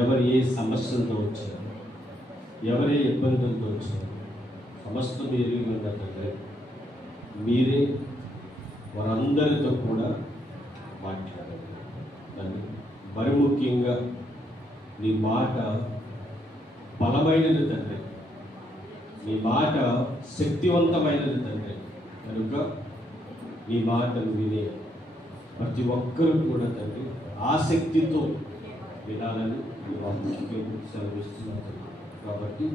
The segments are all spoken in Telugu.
ఎవరు ఏ సమస్యలతో వచ్చారు, ఎవరే ఇబ్బందులతో వచ్చారు, సమస్తం ఎరిగి ఉన్నట్లయితే మీరే వారందరితో కూడా మాట్లాడండి. దాన్ని మరి ముఖ్యంగా నీ మాట బలమైనది తండ్రి, నీ మాట శక్తివంతమైనది తండ్రి. కనుక నీ మాటను వినే ప్రతి ఒక్కరూ కూడా తండ్రి ఆసక్తితో వినాలని సెలవిస్తున్నారు. కాబట్టి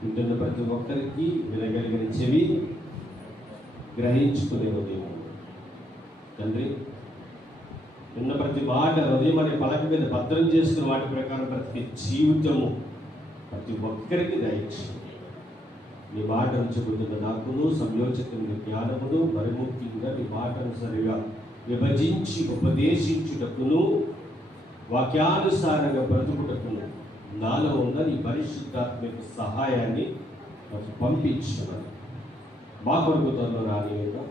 వింటున్న ప్రతి ఒక్కరికి వినగలిగిన చెవి, గ్రహించుకునే ఉదయం తండ్రి, విన్న ప్రతి మాట ఉదయం అనే పలక మీద భద్రం చేసుకున్న వాటి ప్రకారం ప్రతి జీవితము ప్రతి ఒక్కరికి దయచి నీ మాటను చెబుతున్న నాకును సంయోజకుని జ్ఞానమును మరి ముఖ్యంగా నీ మాటను సరిగా విభజించి ఉపదేశించుటకును వాక్యానుసారంగా బ్రతుకుటకును నాలో ఉన్న నీ పరిశుద్ధాత్మక సహాయాన్ని నాకు పంపించమని మా కొరకు త్వరలో రానిగా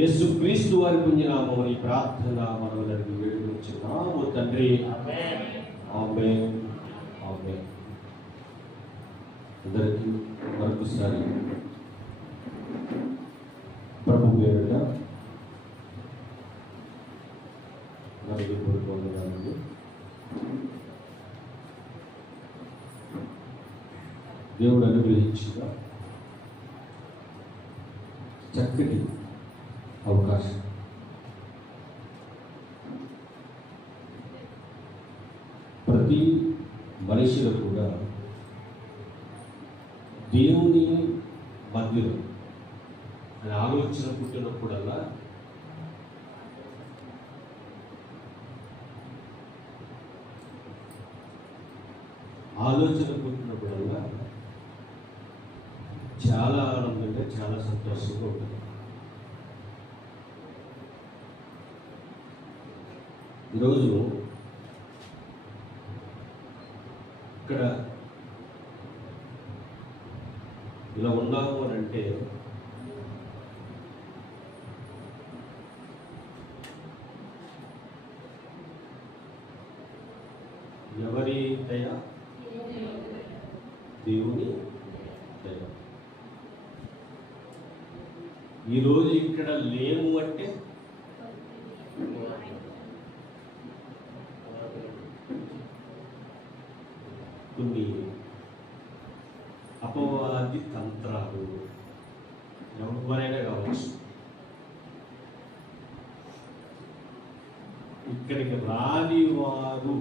యేసుక్రీస్తు వారి పుణ్యనామమున ఈ ప్రార్థన మనవలకి వేడుకొచ్చున్నాము తండ్రి. ఆమేన్. ఆమేన్. అందరికీ మరొకసారి ప్రభు పేరిట నలుగురు కోరుకోవడానికి దేవుడు అనుగ్రహించిన చక్కటి అవకాశం. ప్రతి మనిషిలో కూడా దేవుని మందిరం అనే ఆలోచన పుట్టినప్పుడల్లా చాలా ఆనందంగా, చాలా సంతోషంగా ఉంటుంది. ఈరోజు ఇక్కడ ఇలా ఉన్నాము అని అంటే ఎవరి దయ? దేవుని దయ. ఈరోజు ఇక్కడ లేము అంటే కొన్ని అపవాది తంత్రాలు ఎవరైనా కావచ్చు. ఇక్కడికి రాని వారు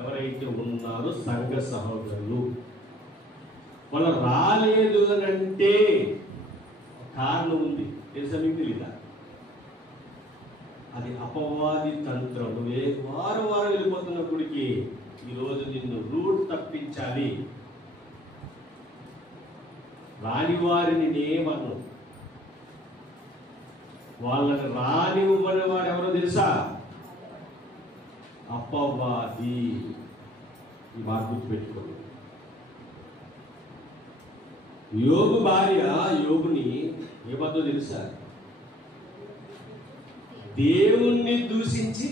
ఎవరైతే ఉన్నారో సంఘ సహోదరులు, వాళ్ళు రాలేదు అని అంటే కారణం ఉంది. తెలుసా మీకు? తెలీదా? అది అపవాది తంత్రం. నువ్వే వారం వెళ్ళిపోతున్నప్పటికీ ఈరోజు నిన్ను రూట్ తప్పించాలి. రాని వారిని నేమను, వాళ్ళని రానివ్వని వాడు ఎవరో తెలుసా? అపవాది. ఈ మాట గుర్తుపెట్టుకోండి. యోబు భార్య యోబుని ఏమద్దో తెలుసా? దేవుణ్ణి దూషించి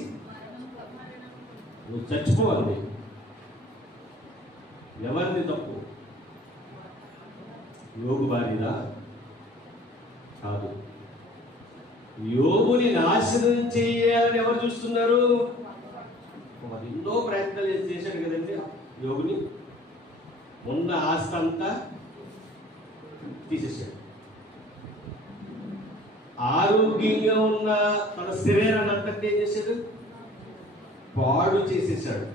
నువ్వు చచ్చిపోవాలి. ఎవరిది తప్పు? యోబు భార్యదా? కాదు. యోబుని నాశనం చేయాలని ఎవరు చూస్తున్నారు? ఎన్నో ప్రయత్నాలు చేశాడు కదండి యోబుని. ఉన్న ఆస్తి అంతా తీసేశాడు. ఆరోగ్యంగా ఉన్న తన శరీరాన్ని అంతటి ఏం చేశాడు? పాడు చేసేసాడు.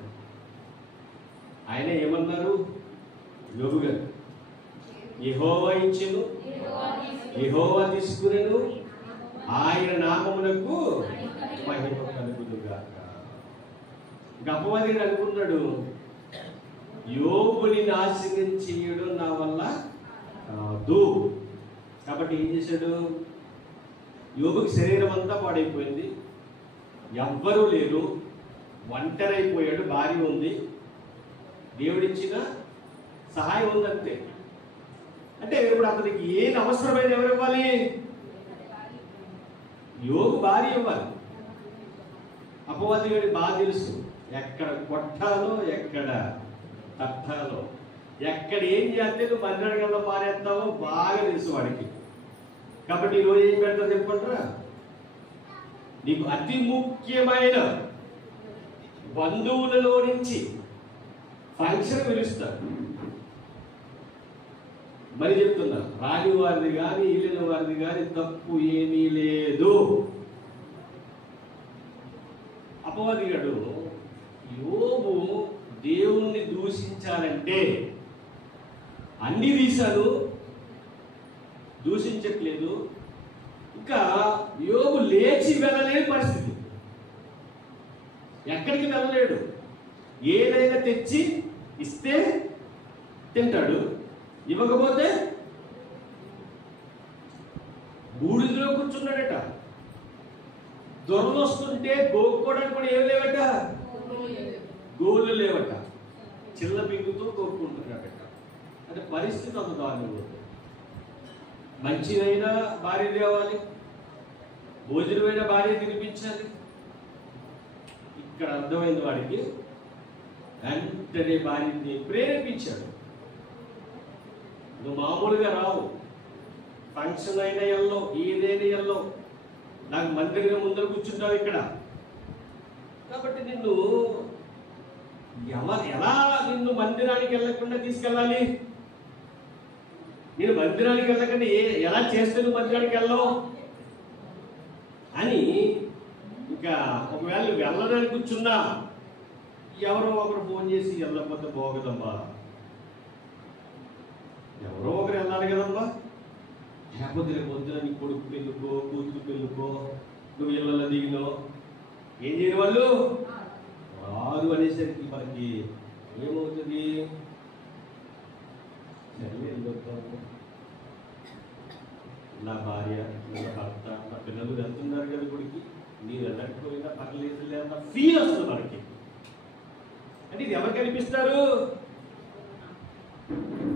ఆయన ఏమన్నారు యోబు గారు? యెహోవా ఇచ్చెను, యెహోవా తీసుకునేను, ఆయన నామమునకు మహిమ కలుగునుగాక. ఇంకా అపవాది అనుకున్నాడు, యోబుని నాశనం చేయడం నా వల్ల కాదు. కాబట్టి ఏం చేశాడు? యోబుకి శరీరం అంతా పాడైపోయింది, ఎవ్వరూ లేరు, ఒంటరైపోయాడు. భార్య ఉంది, దేవుడిచ్చిన సహాయం ఉందంతే. అంటే ఇప్పుడు అతనికి ఏది అవసరమైన ఎవరు ఇవ్వాలి? యోగు భార్య ఇవ్వాలి. అపవాది గారికి బాగా తెలుసు ఎక్కడ కొట్టాలో, ఎక్కడ తట్టాలో, ఎక్కడ ఏం చేస్తే నువ్వు మందిరానికల్లా పారేస్తావో బాగా తెలుసు వాడికి. కాబట్టి ఈరోజు ఏం పెడతావు చెప్పంటారా? నీకు అతి ముఖ్యమైన బంధువులలో నుంచి ఫంక్షన్ పిలుస్తారు. మరి చెప్తున్నా, రాని వారిది కానీ ఇల్లిన వారిది కానీ తప్పు ఏమీ లేదు. అపవాదిగాడు యోబు దేవుణ్ణి దూషించాలంటే అన్ని తీశాను, దూషించట్లేదు. ఇంకా యోబు లేచి వెళ్ళలేని పరిస్థితి, ఎక్కడికి వెళ్ళలేడు. ఏదైనా తెచ్చి ఇస్తే తింటాడు, ఇవ్వకపోతే బూడిదలో కూర్చున్నాడట. దొరలు వస్తుంటే గోక్కోవడానికి కూడా ఏం లేవట, గోళ్ళు లేవట. చిల్ల బింగుతో గోక్కుంటున్నాడట. అంటే పరిస్థితి అంత దారుణంగా ఉంది. మంచిదైనా భార్య తేవాలి, భోజనమైన భార్య తినిపించాలి. ఇక్కడ అర్థమైంది వాడికి, వెంటనే భార్యని ప్రేరేపించాడు. నువ్వు మామూలుగా రావు, ఫంక్షన్ అయిన ఎల్లో ఏదైనా ఎల్లో నాకు మందిరం ముందర కూర్చుంటావు ఇక్కడ. కాబట్టి నిన్ను ఎలా నిన్ను మందిరానికి వెళ్ళకుండా తీసుకెళ్ళాలి? నేను మందిరానికి వెళ్ళకుండా ఎలా చేస్తే నువ్వు మందిరానికి వెళ్ళవు అని. ఇంకా ఒకవేళ వెళ్ళడానికి కూర్చున్నా ఎవరో ఒకరు ఫోన్ చేసి వెళ్ళకపోతే బాగోదమ్మా, ఎవరో ఒకరు వెళ్ళాలి కదమ్మా, లేకపోతే రేపు వద్దున నీ కొడుకు పెళ్ళుకో కూతురు పెళ్ళుకో నువ్వు ఇళ్ళలో దిగినో ఏం చేయని వాళ్ళు రాదు అనేసరికి మనకి ఏమవుతుంది? నా భార్య, నా భర్త, నా పిల్లలు వెళ్తున్నారు కదా గుడికి, మీరు వెళ్ళకపోయినా పర్లేదు లేదా ఫీల్ వస్తుంది మనకి. అంటే ఇది ఎవరు కల్పిస్తారు?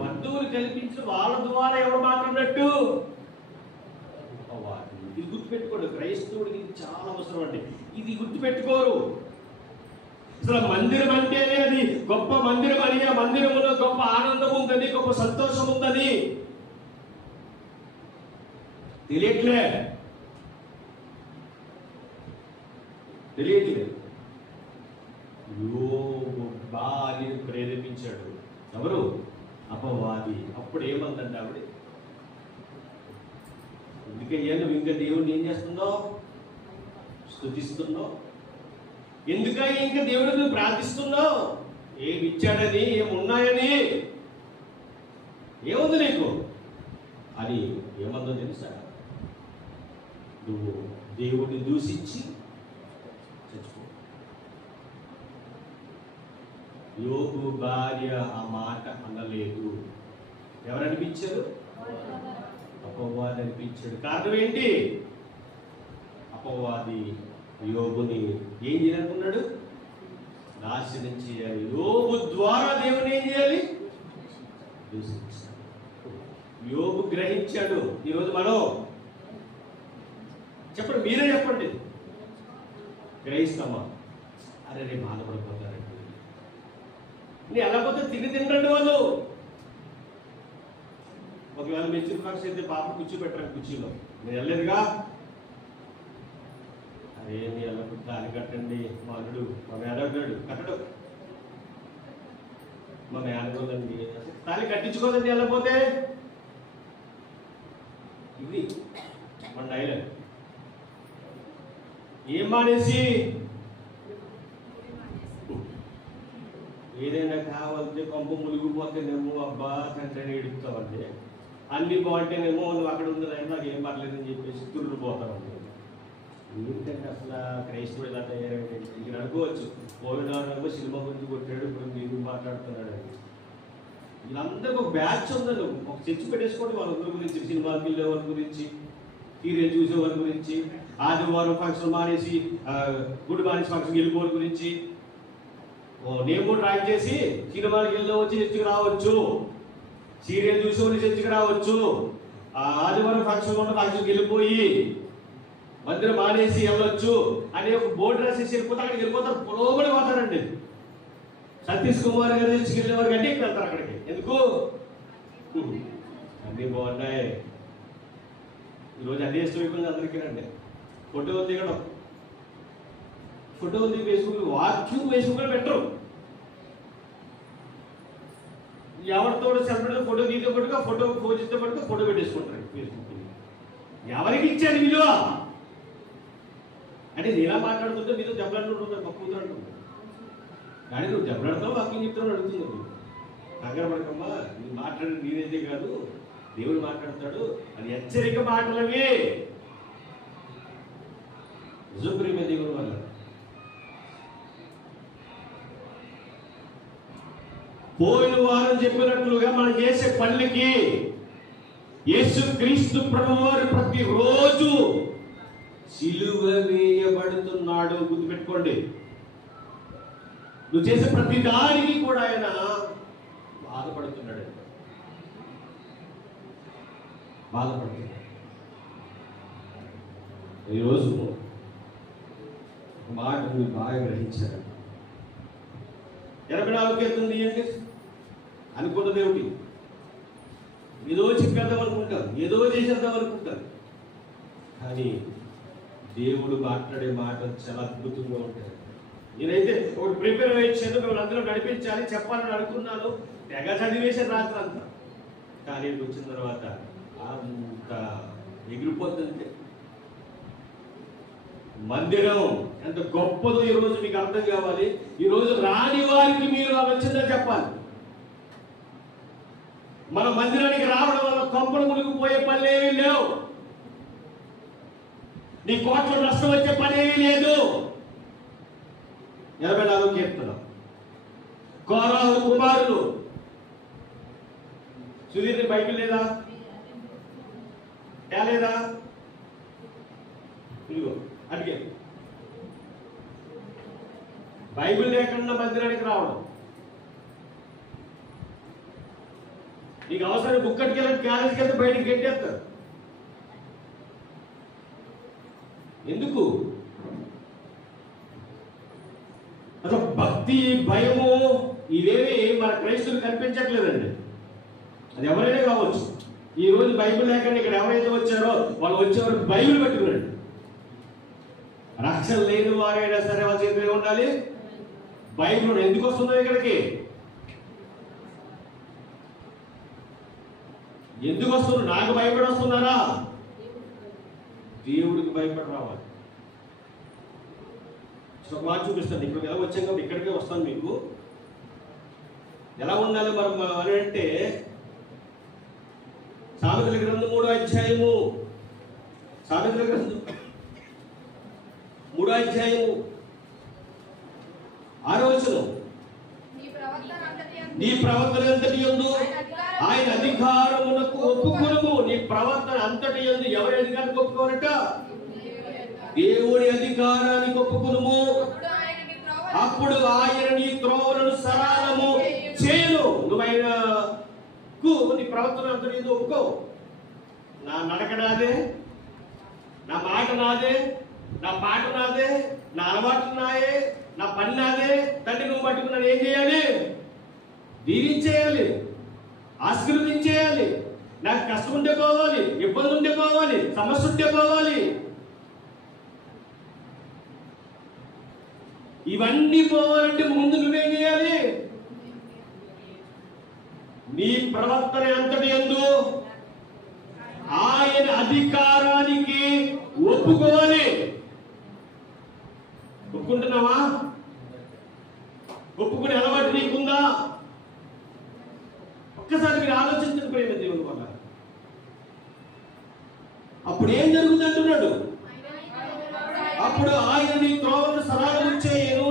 బంధువులు కల్పించిన వాళ్ళ ద్వారా ఎవరు మాట్లాడినట్టు? ఇది గుర్తుపెట్టుకోండి, క్రైస్తవుడికి ఇది చాలా అవసరం అండి. ఇది గుర్తుపెట్టుకోరు. అసలు మందిరం అంటేనే అది గొప్ప మందిరం అని, ఆ మందిరంలో గొప్ప ఆనందం ఉందని, గొప్ప సంతోషం ఉందని తెలియట్లేదు. యోబు భార్యను ప్రేరేపించాడు. ఎవరు? అపవాది. అప్పుడు ఏమందండి ఆవిడ? ఎందుకయ్యా నువ్వు ఇంకా దేవుడిని ఏం చేస్తున్నావు? స్తుతిస్తున్నావు. ఎందుకయ్యా ఇంకా దేవుడు నువ్వు ప్రార్థిస్తున్నావు? ఏమి ఇచ్చాడని, ఏమున్నాయని, ఏముంది నీకు అని ఏమందో తెలుసా? నువ్వు దేవుడిని దూషించి చచ్చిపో. యోబు భార్య ఆ మాట అనలేదు. ఎవరు అనిపించారు? అపవాది అనిపించాడు. కారణం ఏంటి? అపవాది యోబుని ఏం చేయాలనుకున్నాడు? నాశనం చేయాలి. యోబు ద్వారా దేవుని ఏం చేయాలి? దూషించాడు. యోబు గ్రహించాడు. ఈరోజు మనం చెప్పండి, మీరే చెప్పండి, గ్రహిస్తామా? అరే రేపు బాధపడిపోతారండి, నేను వెళ్ళకపోతే తిండండి వాళ్ళు. ఒకవేళ మెచ్యూర్ ఫంక్షన్ అయితే పాప కూర్చోబెట్టరు కుర్చీలో, నేను వెళ్ళలేదుగా, అరే నీ వెళ్ళకపోతే తాళి కట్టండి, మా అల్లుడు మా మేనడు కట్టడు, మా మేనగోదండి తాళి కట్టించుకోదండి వెళ్ళకపోతే. ఇది మన డైలాగ్. ఏం మానేసి? ఏదైనా కావాలంటే కొంప మునిగిపోతేనేమో అబ్బా తండ్రి ఎడుపుతామండి, అన్ని బాగుంటేనేమో నువ్వు అక్కడ ఉందని నాకు ఏం పర్లేదని చెప్పేసి తుర్రు పోతామండి. ఎందుకంటే అసలు క్రైస్తవుడు ఇలా తయారైతే ఇక్కడ అనుకోవచ్చు, పోయినాడేమో సినిమా గురించి కొట్టాడు, ఇప్పుడు మీరు మాట్లాడుతున్నాడు అని. వీళ్ళందరికీ ఒక బ్యాచ్ ఉందండి, ఒక చర్చ పెట్టేసుకోండి వాళ్ళ గురించి, సినిమాకి వెళ్ళే వాళ్ళ గురించి, సీరియల్ చూసే వాళ్ళ గురించి, ఆదివారం ఫంక్షన్ మానేసి గుడ్ మార్నింగ్ ఫంక్షన్ వెళ్ళిపోవడం గురించి నేమ్ కూడా ట్రాక్ చేసి సినిమాకి వెళ్ళి వచ్చి చర్చకి రావచ్చు, సీరియల్ చూసి వచ్చి చర్చకి రావచ్చు, ఆదివారం ఫంక్షన్ ఉన్న ఫంక్షన్కి వెళ్ళిపోయి మందిరం మానేసి వెళ్ళొచ్చు అని ఒక బోర్డు రాసేసి వెళ్ళిపోతే అక్కడికి వెళ్ళిపోతారు, లోబడి పోతారండి. సతీష్ కుమార్ గారు తీసుకెళ్ళిన వారికి అంటే ఇక్కడ వెళ్తారు అక్కడికి. ఎందుకు? అన్నీ బాగున్నాయి. ఈరోజు అదే ఇష్టం అయిపోయింది అందరికీ రండి. ఫోటో దిగడం, ఫోటో దిగి ఫేస్బుక్, వాక్యం ఫేస్బుక్లో పెట్టరు. ఎవరితో సెలబ్రేట్ ఫోటో తీస్తే పట్టుగా ఫోటో పోజిస్తే పట్టుగా ఫోటో పెట్టేసుకుంటారు ఫేస్బుక్. ఎవరికి ఇచ్చాడు విలువ? అంటే నేను ఇలా మాట్లాడుతుంటే మీతో దెబ్బలాడుతుంటారు, తక్కువ అంటున్నాను. కానీ నువ్వు దెబ్బలాడతావు, వాక్యం చెప్తావు అడుగుతున్నావు. కంగారు పడకమ్మా, నువ్వు మాట్లాడి నేనైతే కాదు, దేవుడు మాట్లాడతాడు. అది హెచ్చరిక మాటలవి. నిజప్రేమ దేవుడు వల్ల పోయిన వారం చెప్పినట్లుగా మనం చేసే పనులకి యేసుక్రీస్తు ప్రభువారు ప్రతిరోజు సిలువ వేయబడుతున్నాడు. గుర్తుపెట్టుకోండి. నువ్వు చేసే ప్రతి దానికి కూడా ఆయన బాధపడుతున్నాడు. ఈరోజు ఒక మాట మీరు బాగా గ్రహించారు. 84 కీర్తన తీయండి. అనుకున్న దేవుడి ఏదో చెప్పేద్దాం అనుకుంటారు, ఏదో చేసేద్దాం అనుకుంటారు. కానీ దేవుడు మాట్లాడే మాటలు చాలా అద్భుతంగా ఉంటాయి. నేనైతే ఒకటి ప్రిపేర్ అయ్యాను, మిమ్మల్ని అందరూ నడిపించాలి చెప్పాలని అనుకున్నాను. తెగ చదివేసాను రాత్రి అంతా. కానీ వచ్చిన తర్వాత అంత ఎగిరిపోతుంది. మందిరం ఎంత గొప్పదో ఈరోజు మీకు అర్థం కావాలి. ఈరోజు రాని వారికి మీరు వచ్చిందని చెప్పాలి. మన మందిరానికి రావడం వల్ల కొంపలు మునిగిపోయే పనులేమీ లేవు. నీ కోట్ల నష్టం వచ్చే పనేమీ లేదు. 84 కీర్తన. కోరాహు కుమారులు. సుధీర్ బైబిల్ లేదా? లేదా? ఇదిగో అడిగే బైబిల్ లేకుండా మందిరానికి రావడం. నీకు అవసరం బుక్ కట్టుకెళ్ళి కాలేజీకి వెళ్తే బయటకు గెట్టేస్తారు. ఎందుకు? అసలు భక్తి, భయము ఇవేవి మన క్రైస్తవులు కనిపించట్లేదండి. అది ఎవరైనా కావచ్చు. ఈ రోజు బైబిల్ లేకుండా ఇక్కడ ఎవరైతే వచ్చారో వాళ్ళు వచ్చేవారు బైబిల్ పెట్టుకున్నాడు. రక్షణ లేని వారైనా సరే వాళ్ళ చేతిలో ఉండాలి బైబిల్. ఎందుకు వస్తున్నారు ఇక్కడికి? ఎందుకు వస్తున్నారు? నాకు భయపడి వస్తున్నారా? దేవుడికి భయపడి రావాలి. ఒక మాట చూపిస్తాను. ఇప్పుడు ఎలా వచ్చాం కాబట్టి ఇక్కడికే వస్తాను. మీకు ఎలా ఉండాలి మనం అని అంటే, సామెతల గ్రంథం 3వ అధ్యాయము, సామెతల గ్రంథం 3వ అధ్యాయము 6వ వచనం. నీ ప్రవర్తన అంతటి యందు ఆయన అధికారమునకు ఒప్పుకొనుము. నీ ప్రవర్తన అంతటి యందు ఎవరి అధికారానికి ఒప్పుకోనట? దేవుడి అధికారానికి ఒప్పుకొనుము. అప్పుడు ఆయన నీ త్రోవలను సరళము చేయను. నువ్వు ఆయనకు నీ ప్రవర్తన అంతటి యందు ఒప్పుకో. నా నడక నాదే, నా మాట నాదే, నా పాట నాదే, నా అలవాట్లు నాయే, నా పని నాదే. తండ్రి నువ్వు పట్టుకున్నాను ఏం చేయాలి? దీవించేయాలి, ఆశీర్వదించేయాలి. నాకు కష్టం ఉంటే పోవాలి, ఇబ్బంది ఉంటే పోవాలి, సమస్య ఉంటే పోవాలి. ఇవన్నీ పోవాలంటే ముందు నువ్వేం చేయాలి? నీ ప్రవర్తన అంతటి యందు ఆయన అధికారానికి ఒప్పుకోవాలి. ఒప్పుకుంటున్నావా? ఒప్పుకునే అలవాటు నీకుందా? ఒక్కసారి మీరు ఆలోచించండి ప్రేమ దేవుని వల్ల. అప్పుడు ఏం జరుగుతుంది అంటున్నాడు? అప్పుడు ఆయన నీ త్రోవను సరళము చేయను.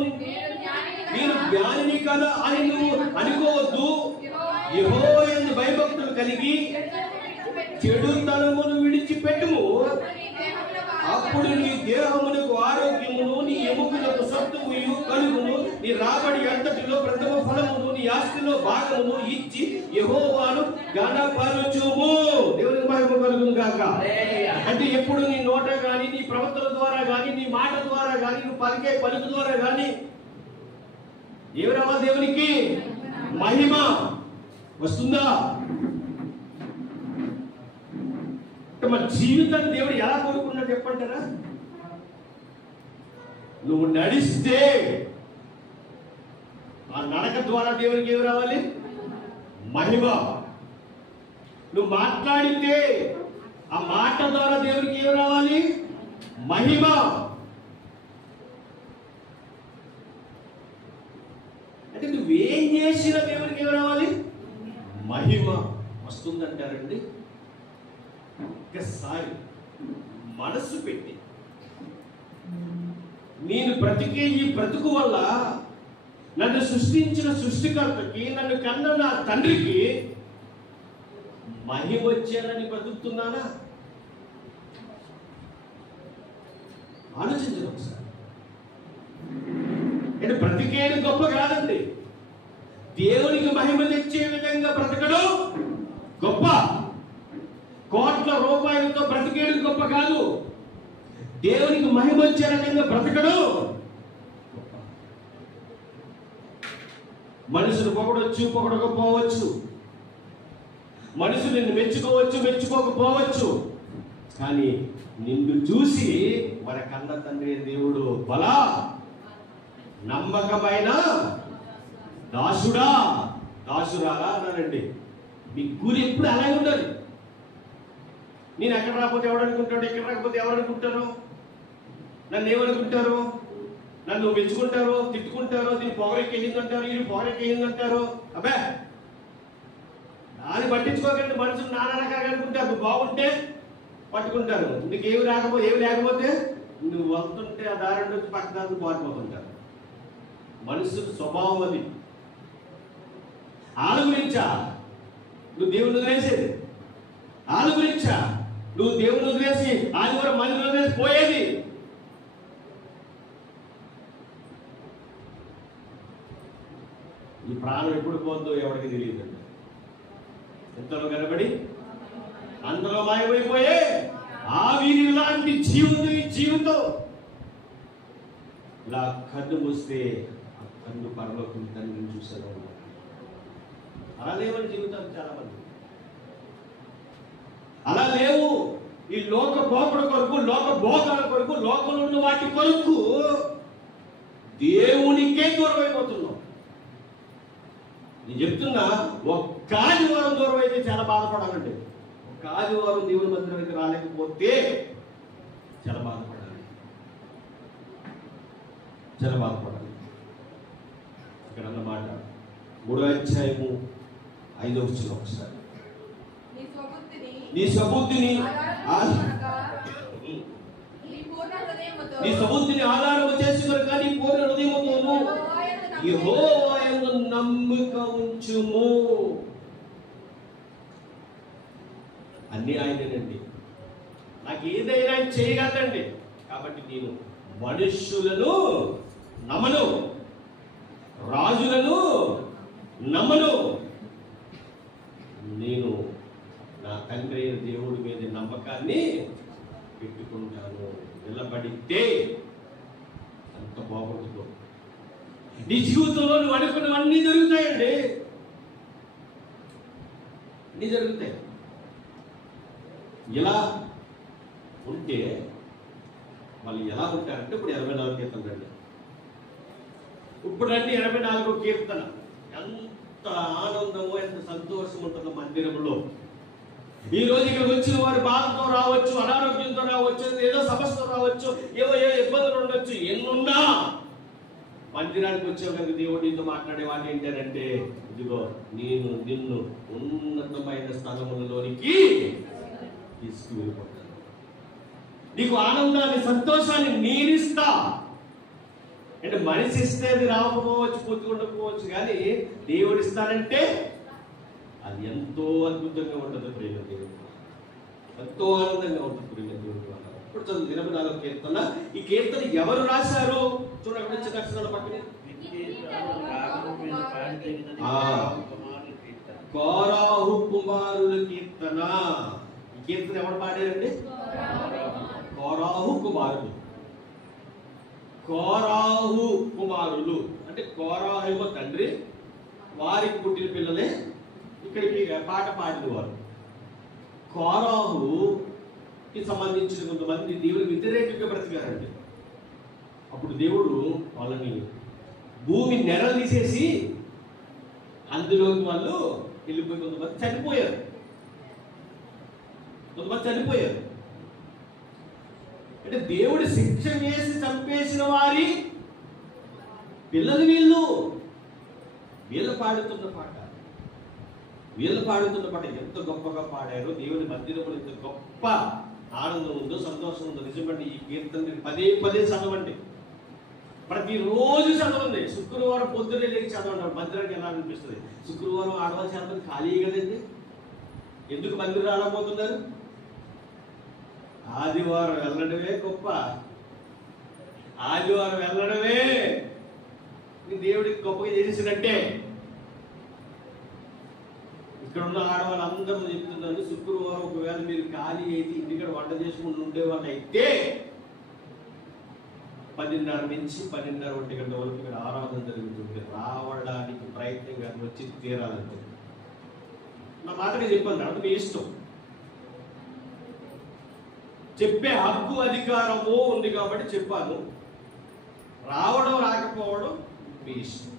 నేను జ్ఞానిని కదా అని నువ్వు అనుకోవద్దు. యెహోవా యందు భయభక్తులు కలిగి చెడుతనమును విడిచిపెట్టుము. అప్పుడు నీ దేహమునకు ఆరోగ్యమును, నీ ఎముకలకు సత్తువు కలుగును. నీ రాబడి అంతటిలో ప్రథమ ఫలమును, నీ ఆస్తిలో భాగమును ఇచ్చి యెహోవాను ఘనపరచుము. దేవునికి మహిమ కలుగును. గాక. అంటే ఎప్పుడు నీ నోట కానీ, నీ ప్రవర్తన ద్వారా కానీ, నీ మాట ద్వారా కానీ, నువ్వు పలికే పలుకు ద్వారా కానీ ఏమి రావాలి? దేవునికి మహిమ వస్తుందా? మన జీవితాన్ని దేవుడు ఎలా కోరుకున్నాడు చెప్పంటారా? నువ్వు నడిస్తే ఆ నడక ద్వారా దేవునికి ఏమి రావాలి? మహిమ. నువ్వు మాట్లాడితే ఆ మాట ద్వారా దేవునికి ఏమి రావాలి? మహిమ. అంటే నువ్వేం చేసినా దేవునికి ఏమి రావాలి? మహిమ వస్తుందంటారండి. ఒక్కసారి మనస్సు పెట్టి నేను బ్రతికే ఈ బ్రతుకు వల్ల నన్ను సృష్టించిన సృష్టికర్తకి, నన్ను కన్న నా తండ్రికి మహిమ వచ్చేయాలని బ్రతుకుతున్నానా? ఆలోచించండి ఒకసారి. నేను బ్రతికేది గొప్ప కాదండి, దేవునికి మహిమ తెచ్చే విధంగా బ్రతకడం గొప్ప. కోట్ల రూపాయలతో బ్రతికేది గొప్ప కాదు, దేవునికి మహిమ వచ్చే రకంగా బ్రతకడం గొప్ప. మనుషులు పొగడొచ్చు, పొగడకపోవచ్చు, మనుషులు నిన్ను మెచ్చుకోవచ్చు, మెచ్చుకోకపోవచ్చు, కానీ నిన్ను చూసి మన కన్న తండ్రి దేవుడు బలా నమ్మకమైన దాసుడా, దాసురాలా అన్నారండి. మీ గురి ఎప్పుడు అలాగే ఉండాలి. నేను ఎక్కడ రాకపోతే ఎవడనుకుంటాడు, ఎక్కడ రాకపోతే ఎవరనుకుంటారు, నన్ను ఏమనుకుంటారు, నన్ను మెచ్చుకుంటారు, తిట్టుకుంటారు, దీన్ని పొగరెక్కేసిందంటారు, ఇది పొగరెక్కేసిందంటారు. అబ్బే దాన్ని పట్టించుకోకండి. మనుషులు నానా రకాలుగా అనుకుంటారు. బాగుంటే పట్టుకుంటారు, నీకు ఏమి రాకపోతే ఏమి లేకపోతే నువ్వు వస్తుంటే ఆ దారి నుంచి పక్క దాన్ని పారిపోతుంటారు. మనుషుల స్వభావం అది. వాళ్ళ గురించా నువ్వు దేవుని వదిలేసేది? వాళ్ళ గురించా నువ్వు దేవుని వదిలేసి ఆదివారం మందిరం వదిలేసి పోయేది? ఈ ప్రాణం ఎప్పుడు పోద్దో ఎవరికి తెలియదండి. ఎంతలో కనబడి అందులో మాయమైపోయే ఆ వీరి లాంటి జీవితం ఇలా కన్ను మూస్తే ఆ కన్ను పరలోకం తండ్రిని చూసాను. అలా లేవని జీవితాలు చాలా మంది అలా లేవు. ఈ లోక పోకడ కొరకు, లోక భోగాల కొరకు, లోకంలో ఉన్న వాటి కొరకు దేవునికే దూరం అయిపోతున్నాం. నేను చెప్తున్నా, ఒక్క ఆదివారం దూరం అయితే చాలా బాధపడాలండి. ఒక్క ఆదివారం దేవుని మందిరానికి రాలేకపోతే చాలా బాధపడాలి, చాలా బాధపడాలి. ఇక్కడ అన్నమాట 3వ అధ్యాయము 5వ వచనం ఒకసారి. నీ స్వబుద్ధిని ఆధారము చేసుకుని కానీ పూర్ణ హృదయముతోను యెహోవా యందు నమ్మిక ఉంచుము. అన్ని ఆయనేనండి, నాకు ఏదైనా చేయగలదండి. కాబట్టి నేను మనుష్యులను నమ్మను, రాజులను నమ్మను. నేను నా తండ్రి దేవుడి మీద నమ్మకాన్ని పెట్టుకుంటాను. నిలబడితే అంత బాగుంటుందో. నీ జీవితంలో నువ్వు అనుకున్నవన్నీ జరుగుతాయండి, అన్నీ జరుగుతాయి. ఇలా ఉంటే వాళ్ళు ఎలా ఉంటారంటే, ఇప్పుడు 84 కీర్తన రండి. ఇప్పుడు రండి 84 కీర్తన. ఎంత ఆనందమో, ఎంత సంతోషం ఉంటుందో మందిరంలో. ఈ రోజు ఇక్కడ వచ్చిన వారు బాధతో రావచ్చు, అనారోగ్యంతో రావచ్చు, ఏదో సమస్యతో రావచ్చు, ఏవో ఏ ఇబ్బందులు ఉండొచ్చు. ఎన్నున్నా మందిరానికి వచ్చావు కనుక దేవుడు నీతో మాట్లాడే వాటి ఏంటంటే, ఇదిగో నేను నిన్ను ఉన్నతమైన స్థలములలోనికి తీసుకువెళ్ళిపోతాను, నీకు ఆనందాన్ని, సంతోషాన్ని నేనిస్తా. అంటే మనిషి ఇస్తే అది రాకపోవచ్చు, పూర్తికుండకపోవచ్చు, కానీ దేవుడు ఇస్తానంటే అది ఎంతో అద్భుతంగా ఉంటుంది ప్రేమ దేవుడు, ఎంతో ఆనందంగా ఉంటుంది ప్రేమ దేవుడు వల్ల. ఇప్పుడు చదువు 24వ కీర్తన. ఈ కీర్తన ఎవరు రాశారు చూడండి, అక్కడ వచ్చే అక్షరాల పక్కనే కోరాహు కుమారుల కీర్తన. కీర్తన ఎవరు పాడారండి? కోరాహు కుమారులు. కోరాహు కుమారులు అంటే కోరాహు ఏమో తండ్రి, వారికి పుట్టిన పిల్లలే ఇక్కడికి పాట పాడిన వారు. కోరాహుకి సంబంధించిన కొంతమంది దేవుడికి వ్యతిరేకంగా బ్రతికారండి. అప్పుడు దేవుడు వాళ్ళని భూమి నెరలు తీసేసి అందులోకి వాళ్ళు వెళ్ళిపోయి కొంతమంది చనిపోయారు. అంటే దేవుడు శిక్ష వేసి చంపేసిన వారి పిల్లలు వీళ్ళు పాడుతున్న పాట ఎంత గొప్పగా పాడారో. దేవుని మందిరంలో ఎంత గొప్ప ఆనందం ఉందో, సంతోషం ఉందో. నిజమండి, ఈ కీర్తన పదే చదవండి, ప్రతిరోజు చదవండి. శుక్రవారం పొద్దున్నే లేచి చదవండి. మందిరానికి ఎలా అనిపిస్తుంది? శుక్రవారం ఆడవాళ్ళు చదవండి, ఖాళీ కదండి. ఎందుకు మందిరం రాలేకపోతున్నారు? ఆదివారం వెళ్ళడమే గొప్ప. ఆదివారం వెళ్ళడమే దేవుడికి గొప్పగా చేసేసినట్టే. ఇక్కడ ఉన్న ఆడవాళ్ళందరూ చెప్తున్నాను, శుక్రవారం ఒకవేళ మీరు ఖాళీ అయితే ఇంటికాడ వంట చేసుకుని ఉండేవాళ్ళు అయితే 10:30 నుంచి 12:30 గంటల వరకు ఇక్కడ ఆరాధన జరుగుతుంది. రావడానికి ప్రయత్నం కానీ వచ్చి తీరాలంటే. నా మాటగా చెప్పండి, అది మీ ఇష్టం. చెప్పే హక్కు అధికారము ఉంది కాబట్టి చెప్పాను. రావడం రాకపోవడం మీ ఇష్టం.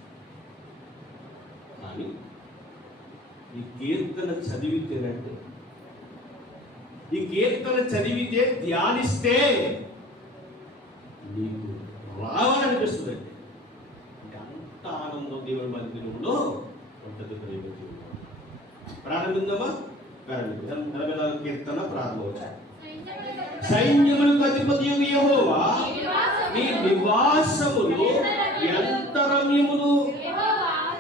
కానీ ఈ కీర్తన చదివితేనంటే, ఈ కీర్తన చదివితే ధ్యానిస్తే నీకు రావాలనిపిస్తుంది. అంటే అంత ఆనందం దేవుని మందిరంలో ఉంటుంది. ప్రారంభిద్దామా? 44 కీర్తన ప్రారంభమవుతాయి. సైన్యములకు అధిపతియగు యెహోవా, నీ నివాసములు ఎంత రమ్యములు.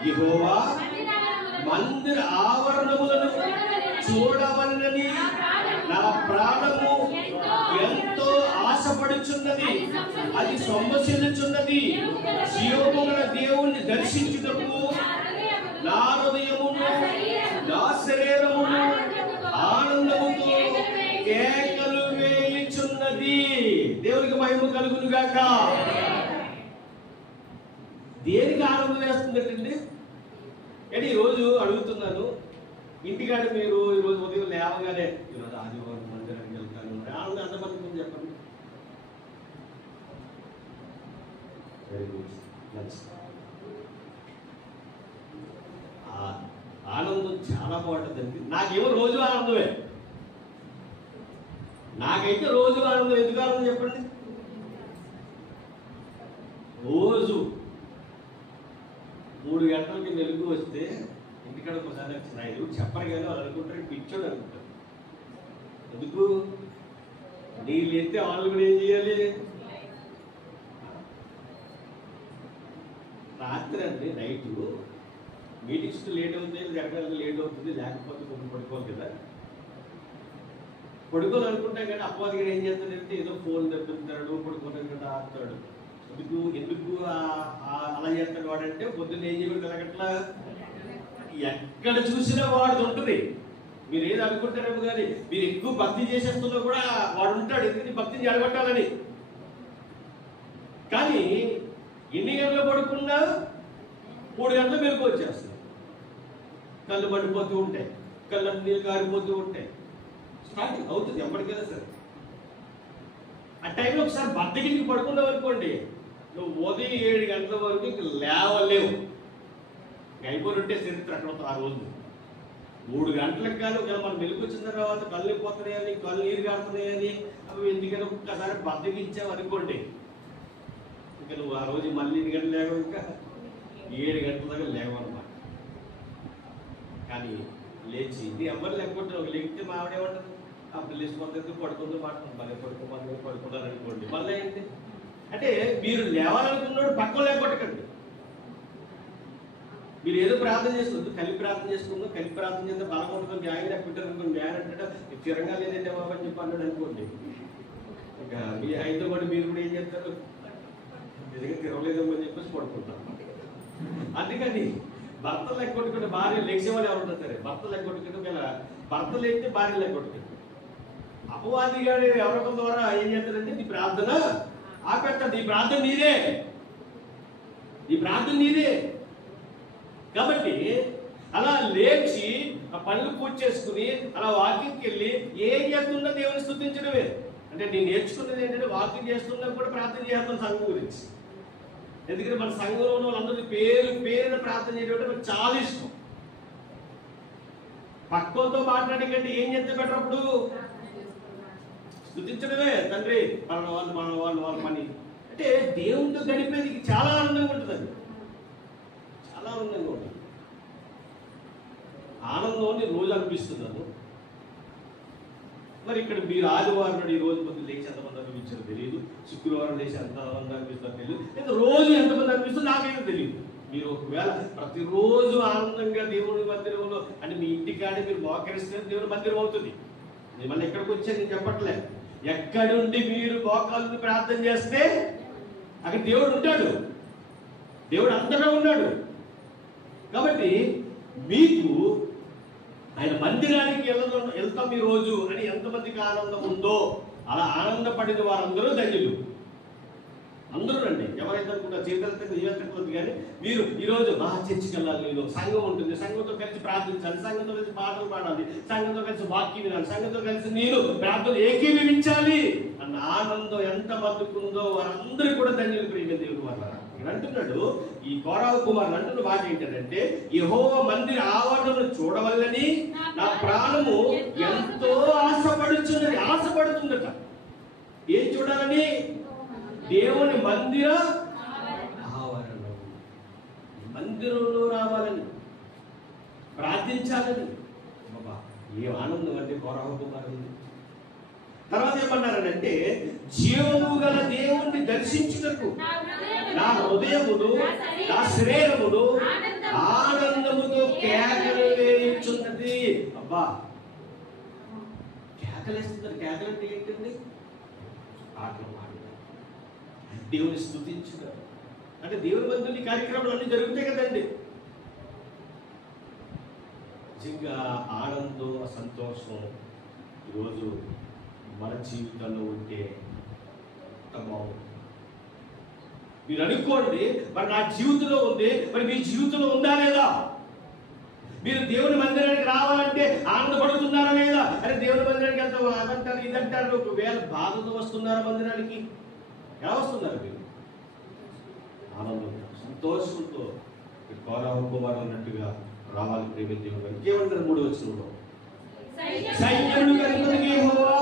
యెహోవా, మందిర ఆవరణములను చూడవలనని నా ప్రాణము ఎంతో ఆశపడుచున్నది. అది సొమ్మసిల్లుచున్నది. జీవముగల దేవుణ్ణి దర్శించుటకు నా హృదయమును నా శరీరమును ఆనందముతో కేకలు వేయుచున్నది. దేవునికి మహిమ కలుగును గాక. దేనికి ఆనందం వేస్తుందండి? అంటే ఈరోజు అడుగుతున్నాను, ఇంటికాడ మీరు ఈరోజు ఉదయం లేవగానే ఈరోజు ఆదివారం మందిరానికి వెళ్తాను ఆనందం ఎంతమంది ముందు చెప్పండి. Very good. ఆనందం చాలా బాగుంటుందండి. నాకేమో రోజు ఆనందమే. నాకైతే రోజు ఆనందం. ఎందుకు ఆనందం చెప్పండి? రోజు 3 గంటలకి వెలుగు వస్తే ఇంటికాడ ఒకసారి వచ్చిన ఎదురు చెప్పరు కానీ వాళ్ళు అనుకుంటారు పిచ్చోడు అనుకుంటారు. ఎందుకు? నీళ్ళు ఎత్తే వాళ్ళు కూడా ఏం చేయాలి? రాత్రి అండి, నైట్ మీటింగ్స్ లేట్ అవుతుంది, జరగాలి లేట్ అవుతుంది, లేకపోతే కొంచెం పడుకోవాలి కదా. పడుకోవాలనుకుంటాం కానీ అప్పవాదిగా ఏం చేస్తాడంటే ఏదో ఫోన్ తెప్పిస్తాడు, పడుకోవడం కదా ఆడతాడు. ఎందుకు అలా చేస్తాడు వాడంటే, పొద్దున్న ఏం చేయకూడదు ఎలాగట్లా ఎక్కడ చూసినా వాడు ఉంటుంది. మీరు ఏది అనుకుంటారేమో కానీ మీరు ఎక్కువ భక్తి చేసేస్తున్నా కూడా వాడు ఉంటాడు. ఎందుకంటే భక్తిని జడగొట్టాలని. కానీ ఎన్ని గంటలు పడుకున్నా 3 గంటలు మెలకు వచ్చేస్తుంది. కళ్ళు మండిపోతూ ఉంటాయి, కళ్ళు నీళ్ళు కారిపోతూ ఉంటాయి. స్టార్టింగ్ అవుతుంది ఎప్పటికైనా సరే. ఆ టైంలో ఒకసారి బద్దకింటికి పడుకున్నావు అనుకోండి, నువ్వు ఉదయం 7 గంటల వరకు ఇంక లేవలేవు. అయిపోతుంటే చరిత్ర అక్కడ ఆ రోజు 3 గంటలకు కానీ ఒకవేళ మనం మెలకు వచ్చిన తర్వాత కళ్ళు పోతున్నాయని, కళ్ళు నీరు కారుతున్నాయని, అవి ఎందుకని ఒక్కసారి బద్దకించావు అనుకోండి, ఇంకా నువ్వు ఆ రోజు మళ్ళీ 8 గంటలు లేవు, ఇంకా 7 గంటల దాకా లేవన్నమాట. కానీ లేచి ఇది ఎవరు లేకపోతే ఒక లేకపోతే మా ఆవిడేమంటారు, అప్పుడు లేచిపోతే పడుకుంటూ మాట్లాడు మళ్ళీ పడుకున్నారు అనుకోండి. మళ్ళీ ఏంటి అంటే మీరు లేవాలనుకున్నాడు పక్కన లేకొట్టకండి. మీరు ఏదో ప్రార్థన చేసుకోవద్దు, కలిపి ప్రార్థన చేసుకుందాం, కలిపి ప్రార్థన చేస్తే బలం ఉంటుంది. ఆయన పెట్టారు అనుకోండి, ఆయన అంటే చిరంగా లేదంటే బాబు అని చెప్పి అన్నాడు అనుకోండి, ఇంకా మీ ఆయనతో పాటు మీరు కూడా ఏం చేస్తారు, నిజంగా తిరగలేదేమో అని చెప్పేసి పడుకుంటారు. అందుకని భర్తలు లెక్క కొట్టుకుంటే భార్య లెక్సేవాళ్ళు ఎవరు ఉంటారు సరే, భర్తలు లెక్క కొట్టుకుంటే భర్తలు అయితే భార్య లెక్క కొట్టుకుంటారు. అపవాది గారి ఎవరొక ద్వారా ఏం చేస్తారంటే నీ ప్రార్థన ఆపెట్టాడు. ఈ ప్రార్థన నీదే, ఈ ప్రార్థన నీదే. కాబట్టి అలా లేచి ఆ పనులు పూజ చేసుకుని అలా వాకింగ్కి వెళ్ళి ఏం చేస్తున్నా దేవుని స్తుతించడమే. అంటే నేను నేర్చుకున్నది ఏంటంటే వాకింగ్ చేస్తున్నా కూడా ప్రార్థన చేస్తాను సంఘం గురించి. ఎందుకంటే మన సంఘంలో ఉన్న వాళ్ళందరూ పేరున ప్రార్థన చేయడం నాకు చాలా ఇష్టం. పక్కలతో మాట్లాడే కంటే ఏం చేస్తే బెటర్ అప్పుడు స్తుతించడమే. తండ్రి వాళ్ళ పని అంటే దేవునితో గడిపేది చాలా ఆనందంగా ఉంటుందండి, చాలా ఆనందంగా ఉంటుంది. ఆనందాన్ని రోజు అనిపిస్తున్నాను. మరి ఇక్కడ మీరు ఆదివారం నాడు ఈ రోజు పొద్దున్న లేచి ఎంతమంది అనిపించారో తెలియదు, శుక్రవారం లేచి ఎంతమంది అనిపిస్తారో తెలియదు, లేదా రోజు ఎంతమంది అనిపిస్తుందో నాకైతే తెలియదు. మీరు ఒకవేళ ప్రతిరోజు ఆనందంగా దేవుడి మందిరంలో అంటే మీ ఇంటికాడే మీరు మోకరిస్తే దేవుడి మందిరం అవుతుంది. నేను మళ్ళీ ఎక్కడికి వచ్చా నేను చెప్పట్లే. ఎక్కడుండి మీరు మోకాళ్ళని ప్రార్థన చేస్తే అక్కడ దేవుడు ఉంటాడు, దేవుడు అంతటా ఉన్నాడు. కాబట్టి మీకు ఆయన మందిరానికి వెళ్తాం ఈ రోజు అని ఎంతమందికి ఆనందం ఉందో అలా ఆనందపడిన వారందరూ ధన్యులు. అందరూ రండి. ఎవరైతే అనుకుంటారు జీవితం కానీ మీరు ఈరోజు చర్చికి వెళ్ళాలి, నేను సంఘం ఉంటుంది, సంఘంతో కలిసి ప్రార్థించాలి, సంఘంతో కలిసి పాటలు పాడాలి, సంఘంతో కలిసి వాక్యం వినాలి, సంఘంతో కలిసి నేను ప్రార్థన ఏకీభవించాలి అన్న ఆనందం ఎంత మందికి ఉందో వారందరూ కూడా ధన్యులు. ప్రియమైన దేవుడు వల్ల అంటున్నాడు ఈ కోరావు కుమారుడు అంటున్న మాట ఏంటంటే యెహోవా మందిర ఆవరణను చూడవల్లని నా ప్రాణము ఎంతో ఆశపడుతుందట. ఏం చూడాలని? దేవుని మందిర ఆవరణ, మందిరంలో రావాలని, ప్రార్థించాలని. బాబా ఏ ఆనందం అంటే కోరావు కుమారుడు. తర్వాత ఏమన్నారంటే జీవము గల దేవుణ్ణి దర్శించుటకు నా హృదయమును నా శరీరమును ఆనందముతో కేకలు వేయించున్నది. అబ్బా కేకలేస్తున్నారు. కేకలు అంటే ఏంటండి? పాటలు పాడతారు, దేవుని స్తుతించుతారు. అంటే దేవుని మందిరం కార్యక్రమాలు అన్ని జరుగుతాయి కదండి. నిజంగా ఆనందం సంతోషం ఈరోజు మన జీవితంలో ఉంటే బాగుంటుంది. మీరు అనుకోండి మరి నా జీవితంలో ఉంది, మరి మీ జీవితంలో ఉందా లేదా? మీరు దేవుని మందిరానికి రావాలంటే ఆనందపడుతున్నారా లేదా? అరే దేవుని మందిరానికి వెళ్తాం అదంటారు ఇదంటారు. ఒకవేళ బాధతో వస్తున్నారా మందిరానికి? ఎలా వస్తున్నారు మీరు? ఆనందంతో సంతోషంతో కోరావు కుమారుడు అన్నట్టుగా రావాలి. ప్రేమ దేవుడు ఇంకేమంటారు? 3వ వచనంలో సైన్యములు కలిగిన యెహోవా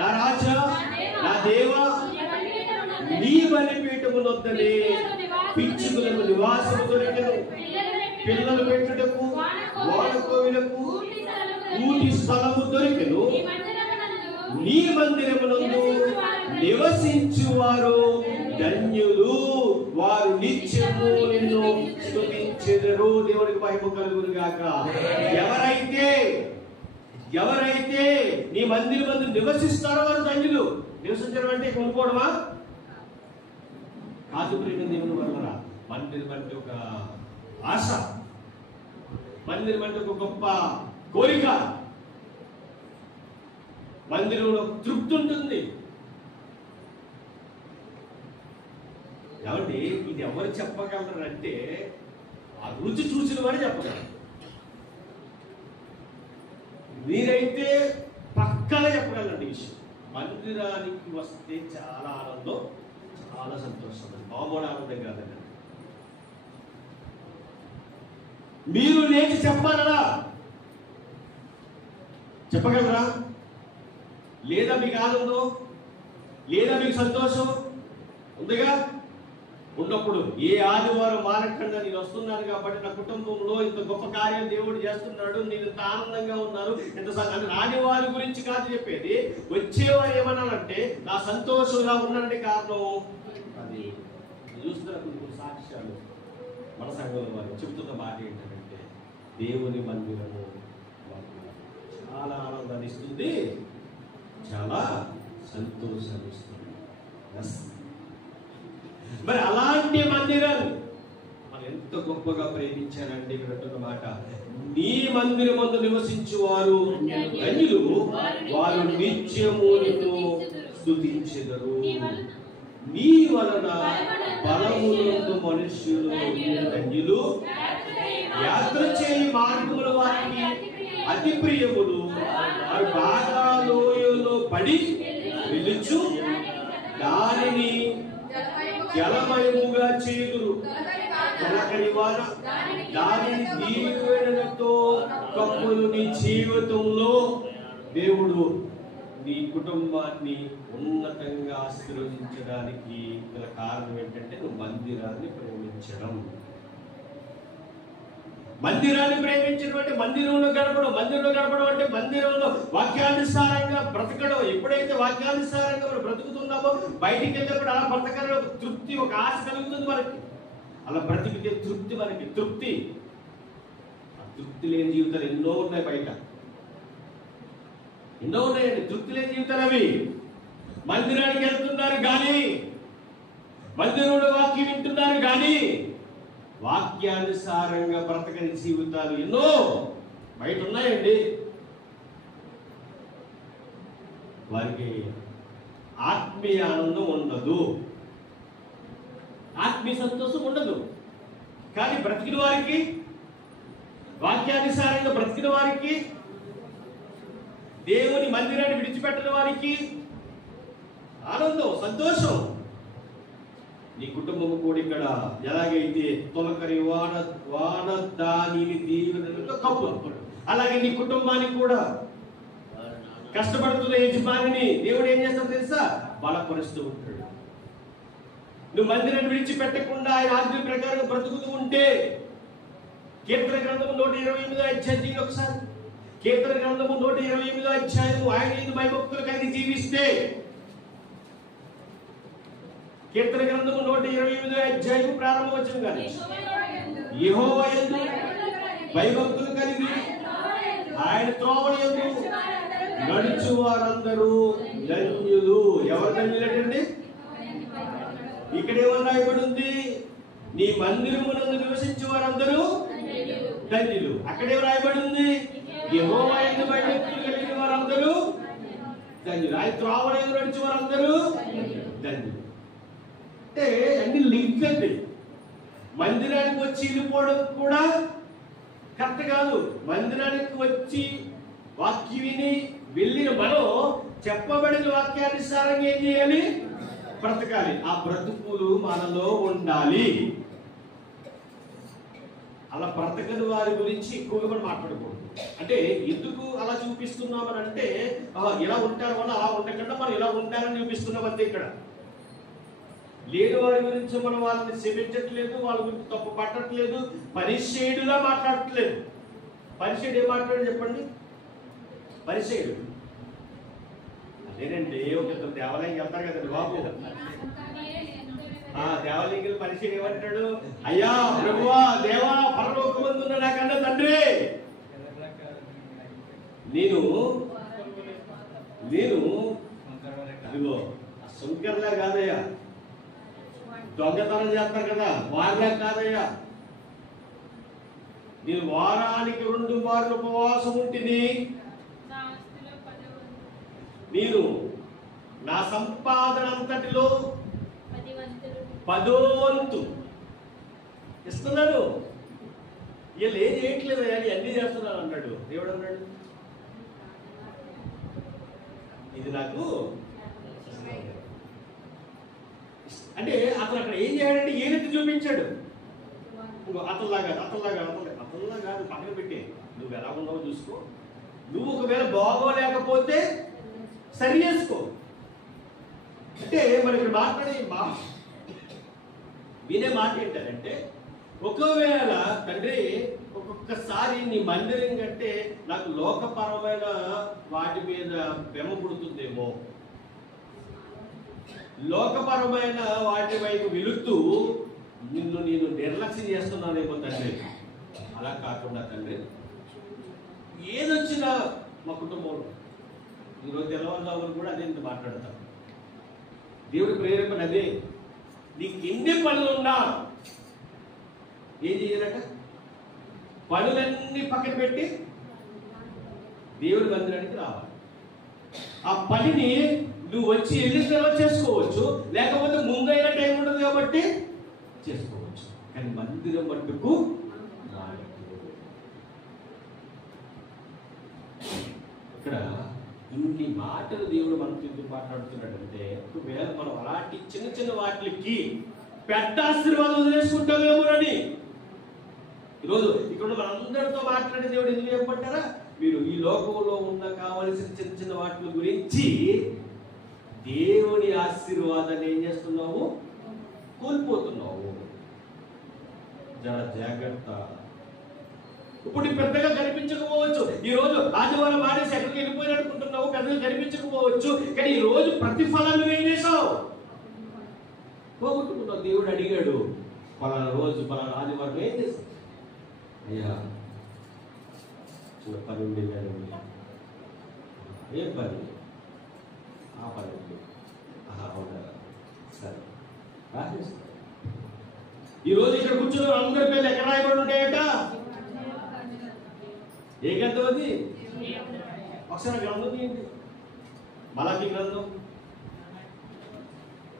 నా రాజా నా దేవా నీ బలిపీఠమునొద్దనే పిచ్చుకలకు నివాసము దొరికెను, పిల్లలు పెట్టుటకు వాడుకోవిలకు కూటి స్థలము దొరికెను. నీ మందిరమునందు నివసించువారు ధన్యులు, వారు నిత్యము నిన్ను స్తుతించెదరు. దేవునికి మహిమ కలుగును గాక. ఎవరైతే నీ మందిరం నివసిస్తారో వారు ధన్యులు. నివసించడం అంటే కొనుక్కోవడమా కాదు. ప్రేమ దేవుని వల్ల మందిరం అంటే ఒక ఆశ, మందిరం అంటే ఒక గొప్ప కోరిక, మందిరంలో తృప్తి ఉంటుంది. కాబట్టి ఇది ఎవరు చెప్పగలరంటే ఆ రుచి చూసిన వారు చెప్పగలరు. మీరైతే పక్కగా చెప్పగలండి విషయం. మందిరానికి వస్తే చాలా ఆనందం, చాలా సంతోషం. మామూలు ఆనందం కాదండి. మీరు లేచి చెప్పాలరా? చెప్పగలరా? లేదా మీకు ఆనందం, లేదా మీకు సంతోషం ఉందిగా? ఉన్నప్పుడు ఏ ఆదివారం మానకుండా నేను వస్తున్నాను కాబట్టి నా కుటుంబంలో ఇంత గొప్ప కార్యం దేవుడు చేస్తున్నాడు, నేను ఇంత ఆనందంగా ఉన్నాను, ఇంత రాని వారి గురించి కాదు చెప్పేది. వచ్చేవారు ఏమన్నానంటే నా సంతోషంగా ఉన్నానంటే కారణం అది. చూస్తున్న కొన్ని సాక్ష్యాలు మన సంఘంలో వారు చెబుతున్న మాట ఏంటంటే దేవుని మందిరము చాలా ఆనందాన్ని ఇస్తుంది, చాలా సంతోషాన్ని ఇస్తుంది. మరి అలాంటి మందిరాన్ని మనం ఎంత గొప్పగా ప్రేమించానంటే ఇక్కడ మాట, నీ మందిరమందు నివసించువారు ధన్యులు, వారు నిత్యము నిన్ను స్తుతించెదరు. నీ వలన బలమునందు మనుష్యులు ధన్యులు, యాత్ర చేయి మార్గముల వారికి అతి ప్రియములు, వారు బాగా లోయలో పడి నిలుచు దానిని జలమయముగా చేయుదురు. దానిని దీవెనలతో కప్పులు. నీ జీవితంలో దేవుడు నీ కుటుంబాన్ని ఉన్నతంగా ఆశీర్వదించడానికి గల కారణం ఏంటంటే నువ్వు మందిరాన్ని ప్రేమించడం. మందిరాన్ని ప్రేమించడం అంటే మందిరంలో గడపడం. మందిరంలో గడపడం అంటే మందిరంలో వాక్యానుసారంగా బ్రతకడం. ఎప్పుడైతే వాక్యానుసారంగా మనం బ్రతుకుతున్నామో బయటికి వెళ్ళినప్పుడు అలా బ్రతకాలని ఒక తృప్తి, ఒక ఆశ కలుగుతుంది మనకి. అలా బ్రతికితే తృప్తి, మనకి తృప్తి. ఆ తృప్తి లేని జీవితాలు ఎన్నో ఉన్నాయి బయట, ఎన్నో ఉన్నాయండి తృప్తి లేని జీవితాలు. అవి మందిరానికి వెళ్తున్నారు కానీ, మందిరంలో వాక్యం వింటున్నారు కానీ వాక్యానుసారంగా బ్రతకని జీవితాలు ఎన్నో బయట ఉన్నాయండి. వారికి ఆత్మీయ ఆనందం ఉండదు, ఆత్మీయ సంతోషం ఉండదు. కానీ బ్రతికిన వారికి, వాక్యానుసారంగా బ్రతికిన వారికి, దేవుని మందిరాన్ని విడిచిపెట్టిన వారికి ఆనందం, సంతోషం. నీ కుటుంబం కూడా ఇక్కడ ఎలాగైతే తొలకరి వాన దానిని దీవెనలతో కప్పు, అలాగే నీ కుటుంబానికి కూడా కష్టపడుతున్న యజమానిని దేవుడు ఏం చేస్తాడు తెలుసా? బలపరుస్తూ ఉంటాడు. నువ్వు మందిరాన్ని విడిచిపెట్టకుండా ఆయన ఆజ్ఞ ప్రకారం బ్రతుకుతూ ఉంటే, కీర్తన గ్రంథము 128వ అధ్యాయం ఒకసారి, కీర్తన గ్రంథము 128వ అధ్యాయం, ఆయన యందు భయభక్తులు కలిగి జీవిస్తే, కీర్తన గ్రంథము 128వ అధ్యాయం ప్రారంభ వచనం గాని, యెహోవా యందు భయభక్తులు కలిగి ఆయన త్రోవల యందు నడుచు వారందరూ ధన్యులు. ఎవరు ధన్యులండి? ఇక్కడేమో రాయబడి ఉంది, నీ మందిరమునందు నివసించే వారందరూ ధన్యులు. అక్కడేమో రాయబడి ఉంది, యెహోవా యందు భయభక్తులు కలిగిన వారందరూ ధన్యులు. ఆయన త్రోవల యందు నడిచే వారందరూ ధన్యులు. అంటే అన్ని లింక్ అండి. మందిరానికి వచ్చి వెళ్ళిపోవడం కూడా కరెక్ట్ కాదు. మందిరానికి వచ్చి వాక్యం విని వెళ్ళిన మనం చెప్పబడిన వాక్యానుసారంగా ఏం చేయాలి? బ్రతకాలి. ఆ బ్రతుకులు మనలో ఉండాలి. అలా బ్రతకని వారి గురించి ఎక్కువగా మనం మాట్లాడకూడదు. అంటే ఎందుకు అలా చూపిస్తున్నామని అంటే, ఇలా ఉంటారు వాళ్ళు, అలా ఉండకుండా మనం ఇలా ఉంటారని చూపిస్తున్నాం అంతే. ఇక్కడ లేని వారి గురించి మనం వాళ్ళని క్షమించట్లేదు, వాళ్ళ గురించి తప్పు పట్టట్లేదు, పరిచయుడులా మాట్లాడట్లేదు. పరిచయుడు ఏం మాట్లాడు చెప్పండి? పరిచయుడు అదేనండి, ఒక ఇద్దరు దేవాలయంకి వెళ్తారు కదండి బాబు. దేవాలయంకి పరిచయుడు ఏమంటాడు? అయ్యా ప్రభువా, దేవా, పరలోకమందున్న నాకన్నా తండ్రి, నేను అదిగో శంకర్లా కాదయ్యా, దొంగతనం చేస్తారు కదా వాళ్ళ కాదయ్యా, నేను వారానికి 2 మార్లు ఉపవాసం ఉంటుంది, నేను నా సంపాదన అంతటిలో 10వ వంతు ఇస్తున్నాను. వీళ్ళు ఏం చేయట్లేదు, అన్నీ చేస్తున్నాను అన్నాడు. దేవుడు అన్నాడు, ఇది నాకు అంటే అతను అక్కడ ఏం చేయాలంటే ఏదైతే చూపించాడు. అతల్లా కాదు, పక్కన పెట్టి నువ్వు ఎలా ఉన్నావో చూసుకో. నువ్వు ఒకవేళ బాగోలేకపోతే సరి చేసుకో. అంటే మరి ఇక్కడ మాట్లాడే వినే మాట ఏంటంటే, ఒకవేళ తండ్రి ఒక్కొక్కసారి నీ మందిరం కంటే నాకు లోకపరమైన వాటి మీద బెమ్మ పుడుతుందేమో, లోకపరమైన వాటి వైపు వెళుతూ నిన్ను నేను నిర్లక్ష్యం చేస్తున్నానేమో తండ్రి. అలా కాకుండా తండ్రి, ఏదొచ్చినా మా కుటుంబంలో ఈరోజు తెల్లవారుజామున కూడా అదే మాట్లాడతాం. దేవుడి ప్రేరేపణ అదే. నీకు ఎన్ని పనులు ఉన్నా ఏం చేయాలట? పనులన్నీ పక్కన పెట్టి దేవుడి మందిరానికి రావాలి. ఆ పనిని నువ్వు వచ్చి వెళ్ళిన తర్వాత చేసుకోవచ్చు, లేకపోతే ముందైనా టైం ఉండదు కాబట్టి చేసుకోవచ్చు. కానీ మందిరం మట్టుకు ఇక్కడ ఇన్ని మాటలు దేవుడు మనతో ఎందుకు మాట్లాడుతున్నాడంటే, ఒకవేళ మనం అలాంటి చిన్న చిన్న వాటికి పెద్ద ఆశీర్వాదం వదిలేసుకుంటామేమోనని. ఈరోజు ఇక్కడ మనందరితో మాట్లాడే దేవుడు ఎందుకు చెప్పంటారా? మీరు ఈ లోకంలో ఉన్న కావలసిన చిన్న చిన్న వాటి గురించి దేవుని ఆశీర్వాదాన్ని ఏం చేస్తున్నావు? కోల్పోతున్నావు. జాగ్రత్త. ఇప్పుడు పెద్దగా కనిపించకపోవచ్చు, ఈ రోజు ఆదివారం మానేసి ఎక్కడికి వెళ్ళిపోయి అనుకుంటున్నావు, పెద్దగా కనిపించకపోవచ్చు, కానీ ఈ రోజు ప్రతిఫలాన్ని ఏం చేసావు? పోగొట్టుకున్నావు. దేవుడు అడిగాడు, పలానా రోజు పలానా ఆదివారం ఏం చేస్తావు? అయ్యా చిన్న పని ఉండి, ఏం పని? ఆ పని ఉంది. అవునా, సరే రాసేస్తా. ఈ రోజు ఇక్కడ కూర్చున్న అందరి పేర్లు ఎక్కడ రాయబడి ఉంటాయట? ఏ గ్రంథం అది? ఒకసారి గ్రంథం ఏంటి? మలాకి గ్రంథం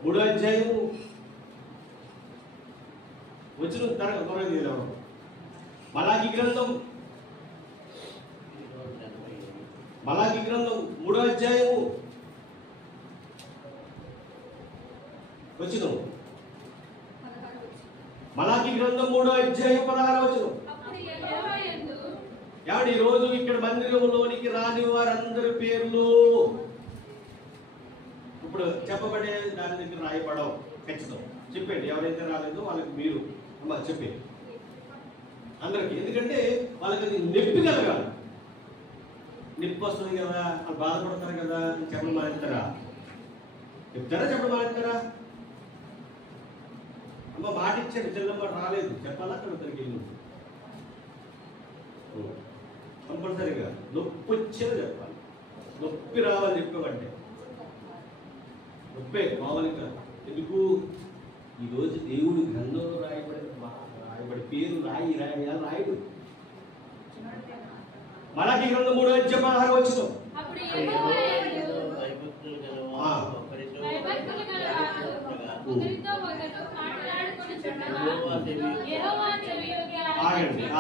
3వ అధ్యాయం వచ్చిన త్వరగా మలాకి గ్రంథం 3వ అధ్యాయము వచ్చిన మలాకి గ్రంథం 3వ అధ్యాయం 16వ వచనం. ఈ రోజు ఇక్కడ మందిరంలోనికి రాని వారందరి పేర్లు ఇప్పుడు చెప్పబడే దాని దగ్గర రాయబడవు. ఖచ్చితం చెప్పండి. ఎవరైతే రాలేదో వాళ్ళకి మీరు అమ్మా చెప్పండి అందరికి. ఎందుకంటే వాళ్ళకి అది నొప్పి కలగాలి. నొప్పి వస్తుంది కదా, వాళ్ళు బాధపడతారు కదా. చెప్పడం మానేస్తారా? చెప్తారా? చెప్పడం మానేస్తారా? అమ్మ మాట ఇచ్చాడు, చెల్లమ్మ రాలేదు, చెప్పాలా? అక్కడ ఇద్దరికి వెళ్ళి కంపల్సరీగా నొప్పి వచ్చేది చెప్పాలి. నొప్పి రావాలి చెప్పామంటే నొప్పే మామూలుగా. ఎందుకు? ఈరోజు దేవుడు గ్రంథంలో రాయబడి పేరు రాయడు. మలాకి గ్రంథం 3వ అధ్యాయం 16వ వచనం.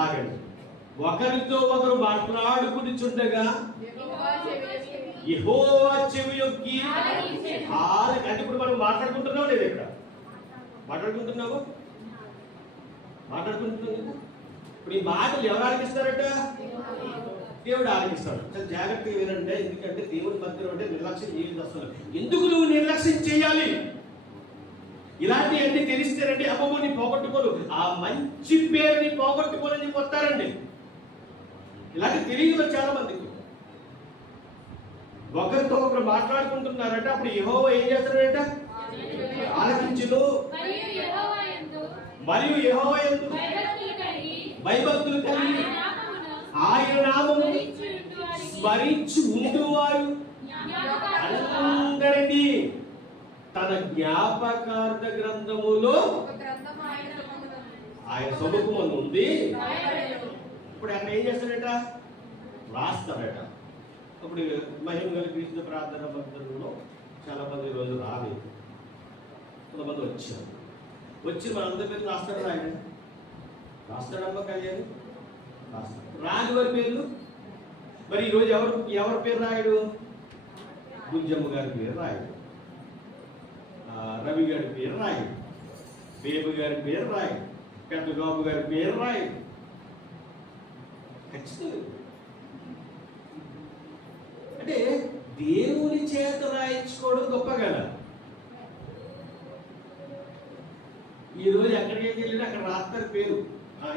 ఆగండి. ఒకరితో ఒకరు మాట్లాడుకునిచుండగా యెహోవా చెవియొగ్గి అంటే ఇప్పుడు మనం మాట్లాడుకుంటున్నాం లేదు? ఇక్కడ మాట్లాడుకుంటున్నాము. ఇప్పుడు ఈ మాటలు ఎవరు ఆలకిస్తారట? దేవుడు ఆలకిస్తాడు. చాలా జాగ్రత్తగా వినండి. ఎందుకంటే దేవుడి మధ్యలో అంటే నిర్లక్ష్యం చేయదు అసలు. ఎందుకు నువ్వు నిర్లక్ష్యం చేయాలి? ఇలాంటివన్నీ తెలిస్తేనండి అమ్మమ్మని పోగొట్టుకోరు, ఆ మంచి పేరుని పోగొట్టుకోరని వస్తారండి. ఇలాంటి తెలియదు చాలా మందికి. ఒకరితో ఒకరు మాట్లాడుకుంటున్నారట, అప్పుడు యెహోవా ఏం చేస్తాడట? ఆలకించును. మరియు యెహోవా యందు భయభక్తులు కలిగి ఆయన నామమును స్మరించి ఉండువారు అందరినీ తన జ్ఞాపకార్థ గ్రంథములో ఆయన సముఖమున ఉంది. ఇప్పుడు ఆయన ఏం చేస్తాడట? రాస్తాడట. అప్పుడు మహిమ గల క్రీస్తు ప్రార్థన భక్తులలో చాలా మంది రోజు రాలేదు, కొంతమంది వచ్చారు. వచ్చి మనందరి పేరు రాస్తాడు. రాస్తాడమ్మా కళ్యాణి రాస్తాడు. రాని వారి పేర్లు మరి ఈరోజు ఎవరి పేరు రాయడు? గుంజమ్మ గారి పేరు రాయడు, రవి గారి పేరు రాయడు, బేబు గారి పేరు రాయడు, పెద్ద బాబు గారి పేరు రాయడు. ఖచ్చితంగా అంటే దేవుని చేత రాయించుకోవడం గొప్ప కదా. ఈరోజు ఎక్కడికి వెళ్ళినా అక్కడ రాస్తారు పేరు,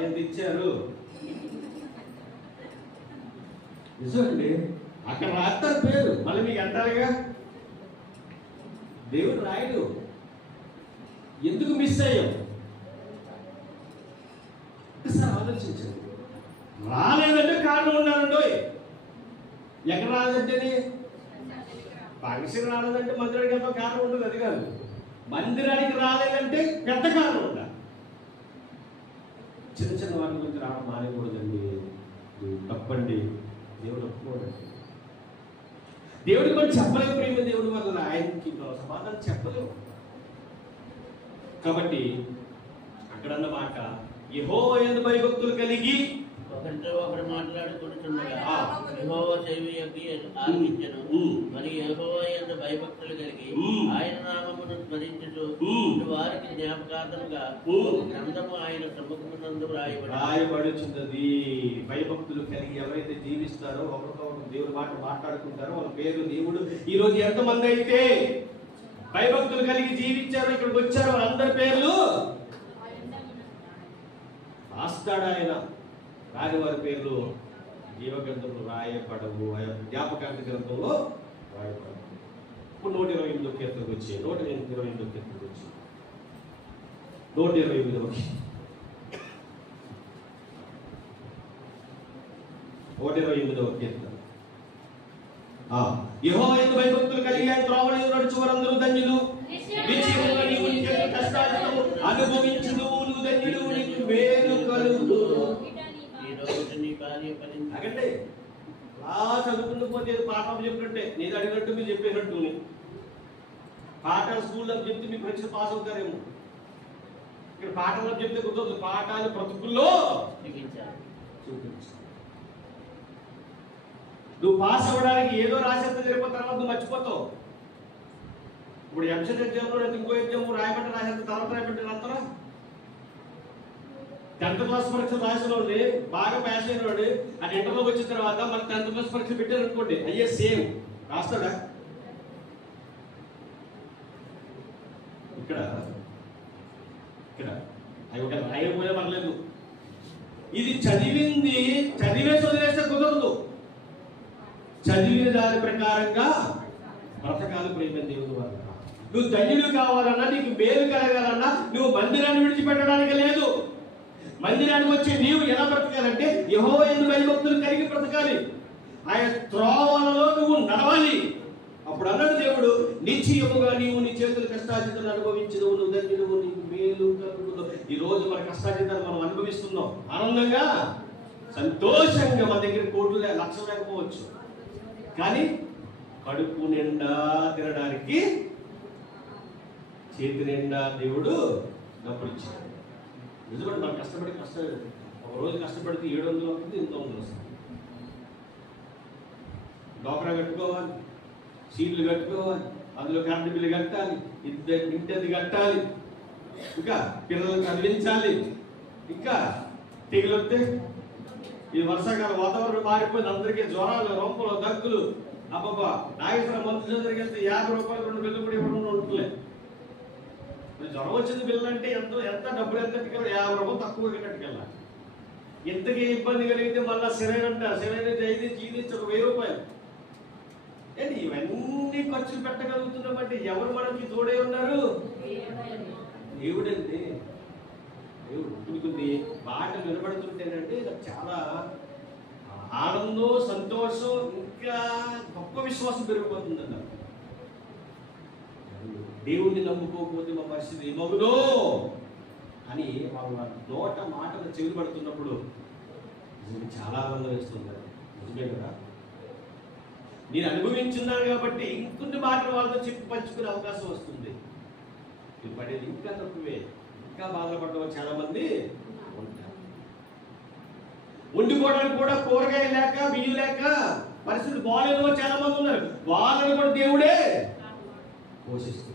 ఎంత ఇచ్చారు నిజమండి. అక్కడ రాస్తారు పేరు, మళ్ళీ మీకు అంటారుగా. దేవుడు రాయడు. ఎందుకు మిస్ అయ్యాం? ఒకసారి ఆలోచించండి. రాలేదంటే కారణం ఉండాలండి. ఎక్కడ రాలేదంటే ఫంక్షన్ రాలేదంటే మందిరానికి ఎంతో కారణం ఉండదు, అది కాదు. మందిరానికి రాలేదంటే పెద్ద కారణం ఉండాలి. చిన్న చిన్న వాటి గురించి రావడం మానేకూడదండి. తప్పండి. దేవుడు ఒప్పుకోడండి. దేవుడికి మనం చెప్పలేము ప్రేమ దేవుడి వల్ల, ఆయనకి సమాధానం చెప్పలేము. కాబట్టి అక్కడన్న మాట, యెహోవా యందు భయభక్తులు కలిగి ఒకరితో ఒకరు మాట్లాడుకుంటుండగా యెహోవా చెవియొగ్గి ఆలకించెను. మరి యెహోవా యందు భయభక్తులు కలిగి ఆయన నామమును స్మరించుచు వారికి జ్ఞాపకార్థముగా గ్రంథము ఆయన సముఖమునందు రాయబడుచున్నది. భయభక్తులు కలిగి ఎవరైతే జీవిస్తారో, ఒకరితో ఒకరు దేవుడి మాట మాట్లాడుకుంటారో వాళ్ళ పేరు దేవుడు. ఈ రోజు ఎంతమంది అయితే భయభక్తులు కలిగి జీవించారో, ఇక్కడికి వచ్చారో, అందరి పేర్లు రాస్తాడు ఆయన. రాని వారి పేర్లు జీవగ్రంథంలో రాయబడవు, జ్ఞాపకార్థ గ్రంథంలో రాయబడవు. ఇప్పుడు 128వ కీర్తనకు వచ్చి 128వ కీర్తనకు వచ్చి 128వ 128వ కీర్తన. యెహోవా యందు భయభక్తులు కలిగి ఆయన త్రోవలో నడుచు వారందరూ ధన్యులు. నిశ్చయముగా నీవు నీ చేతుల కష్టాలను అనుభవించుదువు, నువ్వు ధన్యుడు, నీకు మేలు కలుగును. అగండి అలా చదువుకుంటూ పోతే పాఠం చెప్పినట్టే, నేను అడిగినట్టు మీరు చెప్పేటట్టు. పాఠాలు స్కూల్లో చెప్తే మీ పరీక్ష పాస్ అవుతారేమో. ఇక్కడ పాఠంలో చెప్తే కుదరదు, పాఠాలు బ్రతుకుల్లో చూపించాలి. నువ్వు పాస్ అవ్వడానికి ఏదో రాసేంత జరిగిపోయిన తర్వాత నువ్వు మర్చిపోతావు. ఇప్పుడు ఎంసెట్ ఎగ్జామ్లో ఇంకో ఎగ్జామ్ రాయమంటే రాసేంత తర్వాత రాయమంటే రాస్తారా? 10th క్లాస్ పరీక్ష రాసిన వాడిని, బాగా పాస్ అయిన వాడు అది ఇంటర్లోకి వచ్చిన తర్వాత మన 10th క్లాస్ పరీక్ష పెట్టారు అనుకోండి, అయ్యే సేమ్ రాస్తాడా? ఇక్కడ ఇక్కడ అవి ఒక రాయకపోయే పర్లేదు. ఇది చదివింది చదివే చదివేస్తే కుదరదు. చదివిన దాని ప్రకారంగా బ్రతకాలు ప్రేమ దేవుని వల్ల. నువ్వు ధన్యుడు కావాలన్నా, నీకు మేలు కలగాలన్నా నువ్వు మందిరాన్ని విడిచిపెట్టడానికి లేదు. మందిరానికి వచ్చి నీవు ఎలా బ్రతకాలంటే యెహోవా యందు భయభక్తులు కలిగి బ్రతకాలి. ఆయన త్రోవలలో నువ్వు నడవాలి. అప్పుడు అన్నాడు దేవుడు, నిశ్చయముగా నీవు నీ చేతుల కష్టార్జితాన్ని అనుభవించదు, నువ్వు ధన్యుడు, నీకు మేలు కలుగును. ఈ రోజు మన కష్టార్జితాన్ని మనం అనుభవిస్తున్నాం ఆనందంగా, సంతోషంగా. మన దగ్గర కోట్లు లక్షలు లేకపోవచ్చు, కానీ కడుపు నిండా తినడానికి చేతి నిండా దేవుడు డబ్బులు ఇచ్చాడు. నిజమంటే మనం ఒక రోజు కష్టపడితే 700 అవుతుంది, 800 వస్తుంది. డోక్రా కట్టుకోవాలి, సీట్లు కట్టుకోవాలి, అందులో కరెంటు బిల్లు కట్టాలి, ఇంటది కట్టాలి, ఇంకా పిల్లలను చదివించాలి, ఇంకా తెగులు వస్తే ఈ వర్షాకాలం వాతావరణం మారిపోయింది, అందరికీ జ్వరాలు, రొంపలు, దగ్గులు. అబ్బబ్బా, నాగేశ్వర మంత్రి దగ్గరికి వెళ్తే 50 రూపాయలు 2 బిల్లు కూడా ఇవ్వడం ఉంటలేదు. జ్వరం వచ్చింది బిల్లు అంటే ఎంత డబ్బులు ఎంత 50 రూపాయలు తక్కువ కట్టుకెళ్ళాలి. ఎంతకీ ఇబ్బంది కలిగితే మళ్ళీ సిరైన్ అంటారు, సిరైన్ జీవించి ఒక 1000 రూపాయలు. ఏంటి ఇవన్నీ ఖర్చులు పెట్టగలుగుతున్నామంటే ఎవరు మనకి తోడే ఉన్నారు? దేవుడండి. దేవుడు కొన్ని మాటలు వినబడుతుంటేనంటే నాకు చాలా ఆనందం, సంతోషం, ఇంకా గొప్ప విశ్వాసం పెరిగిపోతుందన్న. దేవుణ్ణి నమ్ముకోకపోతే మా పరిస్థితి ఏమవునో అని వాళ్ళ నోట మాటలు చెవి పడుతున్నప్పుడు చాలా ఆనందం వేస్తుంది. నిజమే కదా? నేను అనుభవించున్నాను కాబట్టి ఇంకొన్ని మాటలు వాళ్ళతో చెప్పి పంచుకునే అవకాశం వస్తుంది. మీరు పడేది ఇంకా తక్కువే, ఇంకా బాధపడ్డ చాలా మంది ఉంటారు. వండుకోవడానికి కూడా కూరగాయ లేక, బియ్యం లేక పరిస్థితి బాగాలేని చాలా మంది ఉన్నారు. వాళ్ళని కూడా దేవుడే పోషిస్తున్నాడు.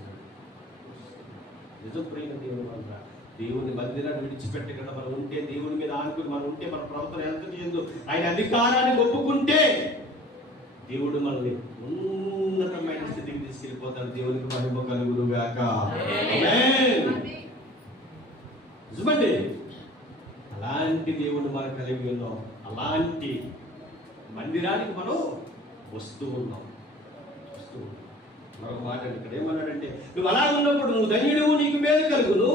నిజం ప్రేమ దేవుని వల్ల. దేవుని మందిరాన్ని విడిచిపెట్టకుండా మనం ఉంటే, దేవుని మీద ఆనుకుని మనం ఉంటే, మన ప్రవర్తన ఎంత చేయదు, ఆయన అధికారాన్ని ఒప్పుకుంటే దేవుడు మనల్ని ఉన్నతమైన స్థితికి తీసుకెళ్ళిపోతాడు. దేవునికి మహిమ కలుగును గాక. ఆమేన్. నిజమండి, అలాంటి దేవుడు మనం కలిగి ఉన్నాం. అలాంటి మందిరానికి మనం వస్తూ ఉన్నాం. మరొక మాట ఇక్కడ ఏమన్నాడంటే, నువ్వు అలా ఉన్నప్పుడు నువ్వు ధన్యుడు, నీకు మేలు కలుగును,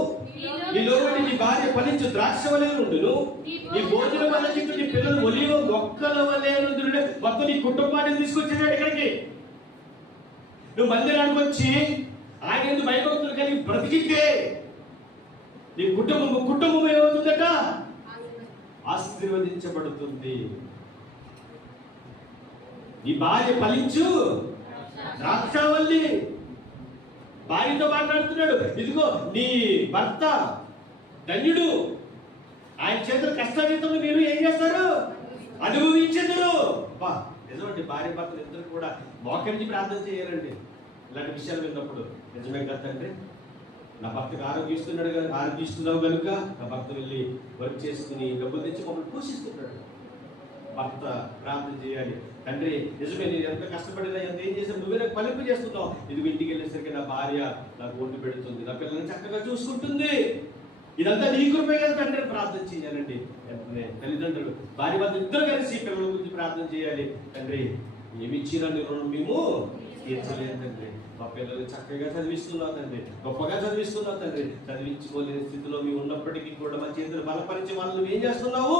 నీలో నీ భార్య ఫలించు ద్రాక్ష వలె ఉండును, నీ భోజనం వల్ల చుట్టూ నీ పిల్లలు ఒలివ మొక్కల వలె ఉండును. మొత్తం నీ కుటుంబాన్ని తీసుకొచ్చేసాడు ఇక్కడికి. నువ్వు మందిరానికి వచ్చి ఆయన ఎందుకు భయభక్తులు కలిగి బ్రతికితే నీ కుటుంబం ఏమవుతుందట? ఆశీర్వదించబడుతుంది. నీ భార్య ఫలించు ద్రాక్షావల్లి. భార్యతో మాట్లాడుతున్నాడు, ఇదిగో నీ భర్త ధన్యుడు, ఆయన చేతుల కష్టాజీతం మీరు ఏం చేస్తారు, అనుభవించదురు. నిజమండి, భార్య భర్తలు ఇద్దరు కూడా మోకరించి ప్రార్థన చేయాలండి ఇలాంటి విషయాలు విన్నప్పుడు. నిజమే కదండి, నా భర్తకు ఆరోగ్యిస్తున్నావు కనుక నా భర్త వెళ్ళి వర్క్ చేసుకుని డబ్బులు తెచ్చి మమ్మల్ని పోషిస్తున్నాడు. భర్త ప్రార్థన చేయాలి, తండ్రి నిజమే నేను ఎంత కష్టపడినా ఎంత ఏం చేసాను, నువ్వే నాకు ఫలింపు చేస్తున్నావు, ఇది ఇంటికి వెళ్ళేసరికి నా భార్య నాకు వండి పెడుతుంది, నా పిల్లల్ని చక్కగా చూసుకుంటుంది, ఇదంతా నీ కృపే కదా తండ్రి ప్రార్థన చేయాలండి. వెంటనే తల్లిదండ్రులు భార్య భర్త ఇద్దరు కలిసి పిల్లల గురించి ప్రార్థన చేయాలి. తండ్రి ఏమి ఇచ్చినా రుణం మేము తీర్చలేదు తండ్రి, మా పిల్లల్ని చక్కగా చదివిస్తున్నావు తండ్రి, గొప్పగా చదివిస్తున్నావు తండ్రి, చదివించుకోలేని స్థితిలో మేము ఉన్నప్పటికీ కూడా మా చేతులు బలపరిచే వాళ్ళు ఏం చేస్తున్నావు,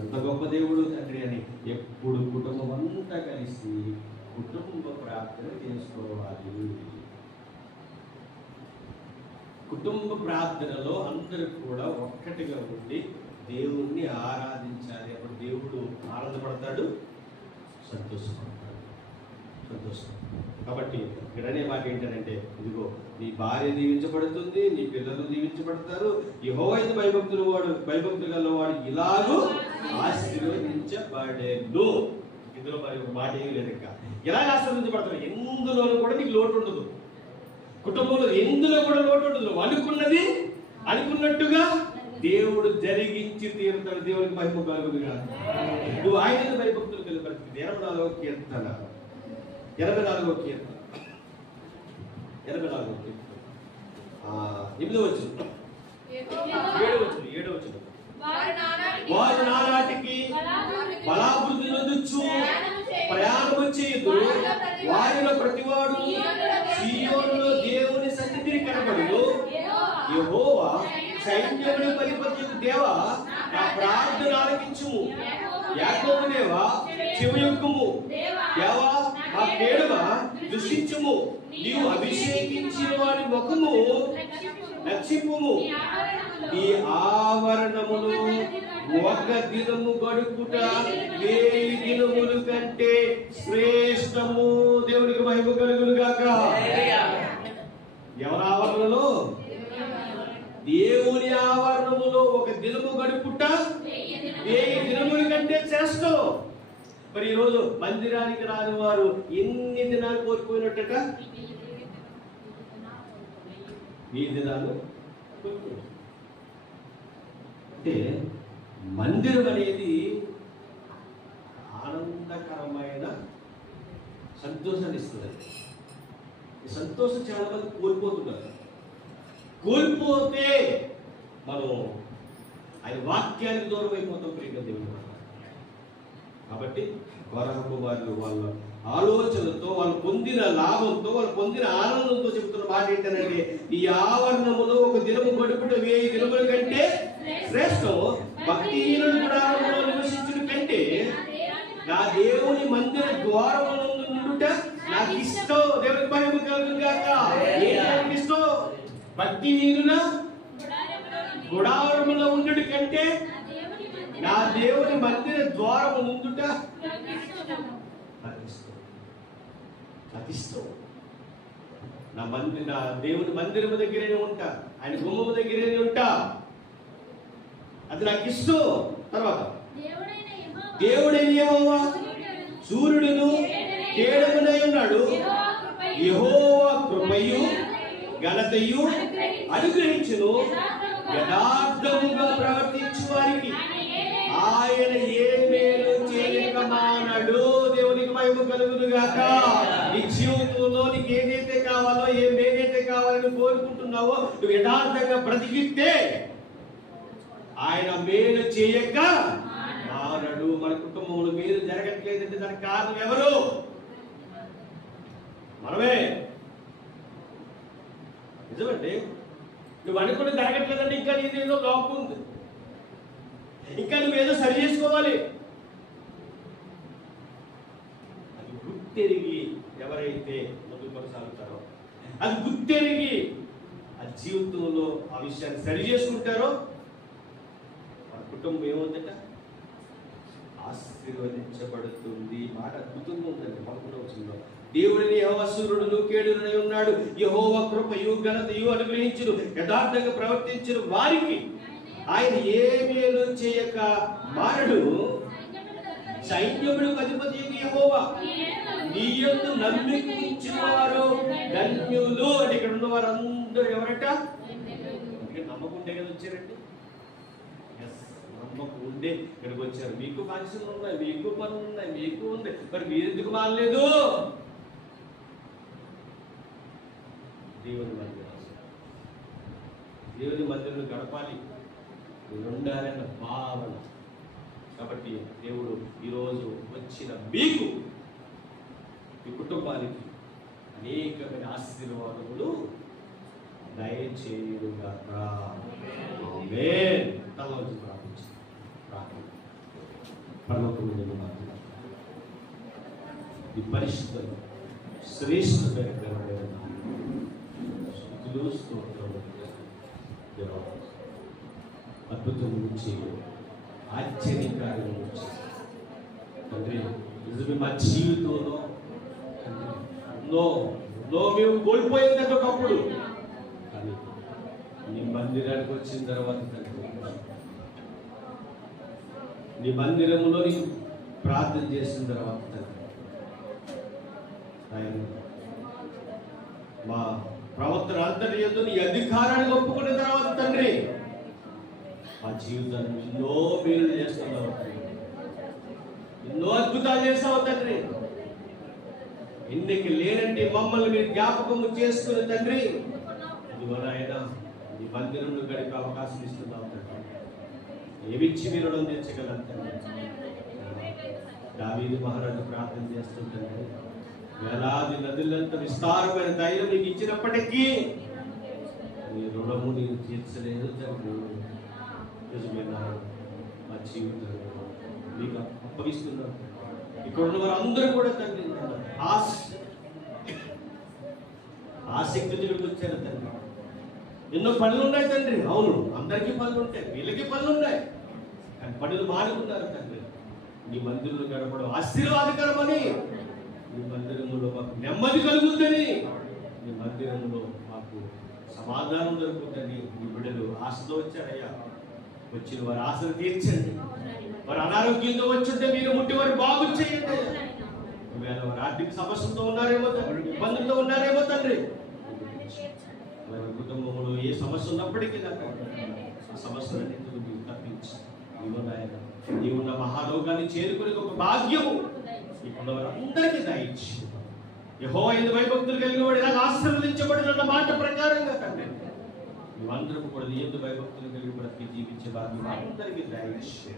ఎంత గొప్ప దేవుడు తండ్రి అని ఎప్పుడు కుటుంబం అంతా కలిసి కుటుంబ ప్రార్థన చేసుకోవాలి. కుటుంబ ప్రార్థనలో అందరూ కూడా ఒక్కటిగా ఉండి దేవుణ్ణి ఆరాధించాలి. అప్పుడు దేవుడు ఆనందపడతాడు, సంతోషపడతాడు. కాబట్టి ఇక్కడనే మాట ఏంటంటే, ఇదిగో నీ భార్య దీవించబడుతుంది, నీ పిల్లలు దీవించబడతారు, యెహోవా యందు భయభక్తులు గలవాడు ఇలాగూ ఆశీర్వదించబడెను. ఇందులో మరి ఒక మాట ఏమి లేదు, ఇంకా ఎలాగ ఆశీర్వదించబడతారు, ఎందులోనూ కూడా నీకు లోటు ఉండదు, కుటుంబంలో ఎందులో కూడా లోటు ఉండదు, అనుకున్నది అనుకున్నట్టుగా దేవుడు జరిగించి తీరుతాడు. దేవునికి మహిమ కలుగునుగా. నువ్వు ఆయన భయభక్తులు కలిగి 84వ కీర్తన 84వ కీర్తన 84వ కీర్తన 8వ వచనం 7వ వచనం వారు నానాటికి బలాభివృద్ధి నొందొచ్చు ప్రయాణము చేయుదురు, వారిలో ప్రతివాడు సీయోనులో దేవుని సన్నిధిని కనబడును. యెహోవా సైన్యముల అధిపతియగు దేవా నా ప్రార్థన ఆలకించుము, యాకోబు దేవా చెవియొక్కుము, దేవా నా కేడమ దృష్టించుము, నీవు అభిషేకించిన వారి ముఖము రక్షింపుము. నీ ఆవరణములు ఒక దినము గడుపుట 1000 దినముల కంటే శ్రేష్టము. దేవునికి మహిమ కలుగును గాక. ఎవరి ఆవరణలో? దేవుని ఆవరణములో ఒక దినము గడుపుట 1000 దినముల కంటే శ్రేష్టం. మరి ఈరోజు మందిరానికి రాని వారు ఎన్ని దినాలు కోల్పోయినట్టట? 1000 దినాలు కోల్పోయినట్టు. అంటే మందిరం అనేది ఆనందకరమైన సంతోషాన్ని ఇస్తుంది. ఈ సంతోషం చాలా మంది కోల్పోతున్నారు. కోల్పోతే మనం ఆయన వాక్యానికి దూరం అయిపోతాం ప్రియ దేవుడు. కాబట్టి కోరహపు వారు వాళ్ళ ఆలోచనలతో, వాళ్ళు పొందిన లాభంతో, వాళ్ళు పొందిన ఆనందంతో చెబుతున్న మాట ఏంటంటే, ఈ ఆవరణములో ఒక దినము గడుపుట 1000 దినముల కంటే శ్రేష్టం. భక్తిహీనుడు గుడారములో నివసించుట కంటే నా దేవుని మందిర ద్వారమునందు నుండుట నాకు ఇష్టం. దేవునికి మహిమ కలుగును గాక. నాకు ఇష్టం. భక్తిహీనుల గుడారములో ఉండుట కంటే నా దేవుని మందిర ద్వారము నుండుట నాకు ఇష్టం. నా దేవుని మందిరము దగ్గరే ఉంటా, ఆయన గుమ్మము దగ్గరే ఉంటా, అది నాకు ఇష్టం. తర్వాత దేవుడైన యెహోవా సూర్యుడును కేడమునై ఉన్నాడు. యెహోవా కృపయు ఘనతయు అనుగ్రహించును, యథార్థముగా ప్రవర్తించు వారికి ఆయన ఏ మేలు చేయక మానడు. దేవునికి మహిమ కలుగును గాక. నీ జీవితంలో నీకు ఏదైతే కావాలో, ఏదైతే కావాలని కోరుకుంటున్నావో, నువ్వు యథార్థంగా బ్రతికితే ఆయన మేలు చేయక మానడు. మన కుటుంబంలో మేలు జరగట్లేదంటే దానికి కారణం ఎవరు? మనమే. నిజమండి. నువ్వు అనుకుని జరగట్లేదంటే ఇంకా నీదేదో లోపం ఉంది, ఇంకా నువ్వేదో సరి చేసుకోవాలి. అది గుర్తెరిగి ఎవరైతే ముందుకు కొనసాగుతారో, అది గుర్తెరిగి ఆ జీవితంలో ఆ విషయాన్ని సరి చేసుకుంటారో, కుటుంబం ఏముందట? ఆశీర్వదించబడుతుంది. మాట అద్భుతంగా ఉందండి. 11వ వచనంలో దేవుడిని యెహోవా సూర్యుడును కేడునై ఉన్నాడు, యెహోవా కృపయు ఘనతయు అనుగ్రహించును, యథార్థంగా ప్రవర్తించిన వారికి ఆయన ఏ మేలు చేయక మారడు. సైన్యములకు అధిపతి యెహోవా నీ యందు నమ్మిక ఉంచిన వారు ధన్యులు. అని ఇక్కడ ఉన్న వారు అందరూ ఎవరట? నమ్మకం ఉండే కదా వచ్చారండి. నమ్మకం ఉండే ఇక్కడికి వచ్చారు. మీకు ఫంక్షన్లు ఉన్నాయి, మీకు పనులు ఉన్నాయి, మీకు ఉంది, మరి మీరెందుకు మారలేదు? దేవుని మందిరం, దేవుని మందిరం గడపాలి, ఉండాలన్న భావన. కాబట్టి దేవుడు ఈరోజు వచ్చిన మీకు, మీ కుటుంబానికి అనేకమైన ఆశీర్వాదములు దయచేయుగాక. ఆమేన్. తలవంచి ప్రార్థించండి. పరలోకమున ఈ పరిశుద్ధ శ్రేష్ఠమైన స్తుతులు స్తోత్రములు దేవా. అద్భుతం నుంచి ఆశ్చర్యకార్యం నుంచి తండ్రి నిజమే మా జీవితంలో మేము కోల్పోయింది ఒకప్పుడు, కానీ నీ మందిరానికి వచ్చిన తర్వాత తండ్రి నీ మందిరంలో ప్రార్థన చేసిన తర్వాత తండ్రి ఆయన మా ప్రవర్తన అంతటి యందు నీ అధికారాన్ని ఒప్పుకున్న తర్వాత తండ్రి మా జీవితాన్ని ఎన్నో మేలు చేస్తున్నావు, ఎన్నో అద్భుతాలు చేస్తావు తండ్రి. ఎన్నిక లేనంటే మమ్మల్ని మీరు జ్ఞాపకము చేసుకుని తండ్రి ఇదిగో నాయన నీ మందిరంలో గడిపే అవకాశం ఇస్తున్నావు తండ్రి. ఏమిచ్చి మీరు రుణం తీర్చగలం తండ్రి. దావీదు మహారాజు ప్రార్థన చేస్తుంటే వేలాది నదులంత విస్తారమైన ధైర్యం నీకు ఇచ్చినప్పటికీ నీ రుణము నీకు తీర్చలేదు తండ్రి. నిజమైన మా జీవితంలో మీకు అప్పగిస్తున్నాం. ఇక్కడ ఉన్న వారందరూ కూడా తండ్రి ఆసక్తి తిరిగి వచ్చారు తండ్రి. ఎన్నో పనులు ఉన్నాయి తండ్రి. అవును, అందరికీ పనులు ఉంటాయి, వీళ్ళకి పనులు ఉన్నాయి, కానీ పనులు మానుకున్నారు తండ్రి. నీ మందిరంలో గడపడం ఆశీర్వాదకరమని, నీ మందిరంలో మాకు నెమ్మది కలుగుతుందని, నీ మందిరంలో మాకు సమాధానం దొరుకుతుందని నీ బిడ్డలు ఆశతో వచ్చారయ్యా. వచ్చిన వారి ఆశలు తీర్చండి. వారు అనారోగ్యంతో వచ్చుంటే మీరు ముట్టి వారు బాగు చేయండి. ఒకవేళ వారు ఆర్థిక సమస్యలతో ఉన్నారేమో తండ్రి, ఇబ్బందులతో ఉన్నారేమో తండ్రి. వారి కుటుంబంలో ఏ సమస్య ఉన్నప్పటికీ ఆ సమస్యలన్నింటినీ నీవు తప్పించి నీవున్న మహాలోకాన్ని చేరుకునే ఒక భాగ్యము ఇక్కడ వారందరికీ దయచి యెహోవా యందు భయభక్తులు కలిగిన వాడు ఇలా ఆశీర్వదించబడిన మాట ప్రకారంగా తండ్రి మేమందరం కూడా నీ యందు భయభక్తులు కలిగి బ్రతికి జీవించే భాగ్యం అందరికీ దయచి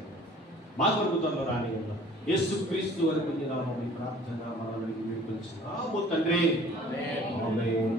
మా కొరకు త్వరలో రాని యేసుక్రీస్తు వరకు ప్రార్థన మనల్ని తండ్రి. ఆమేన్.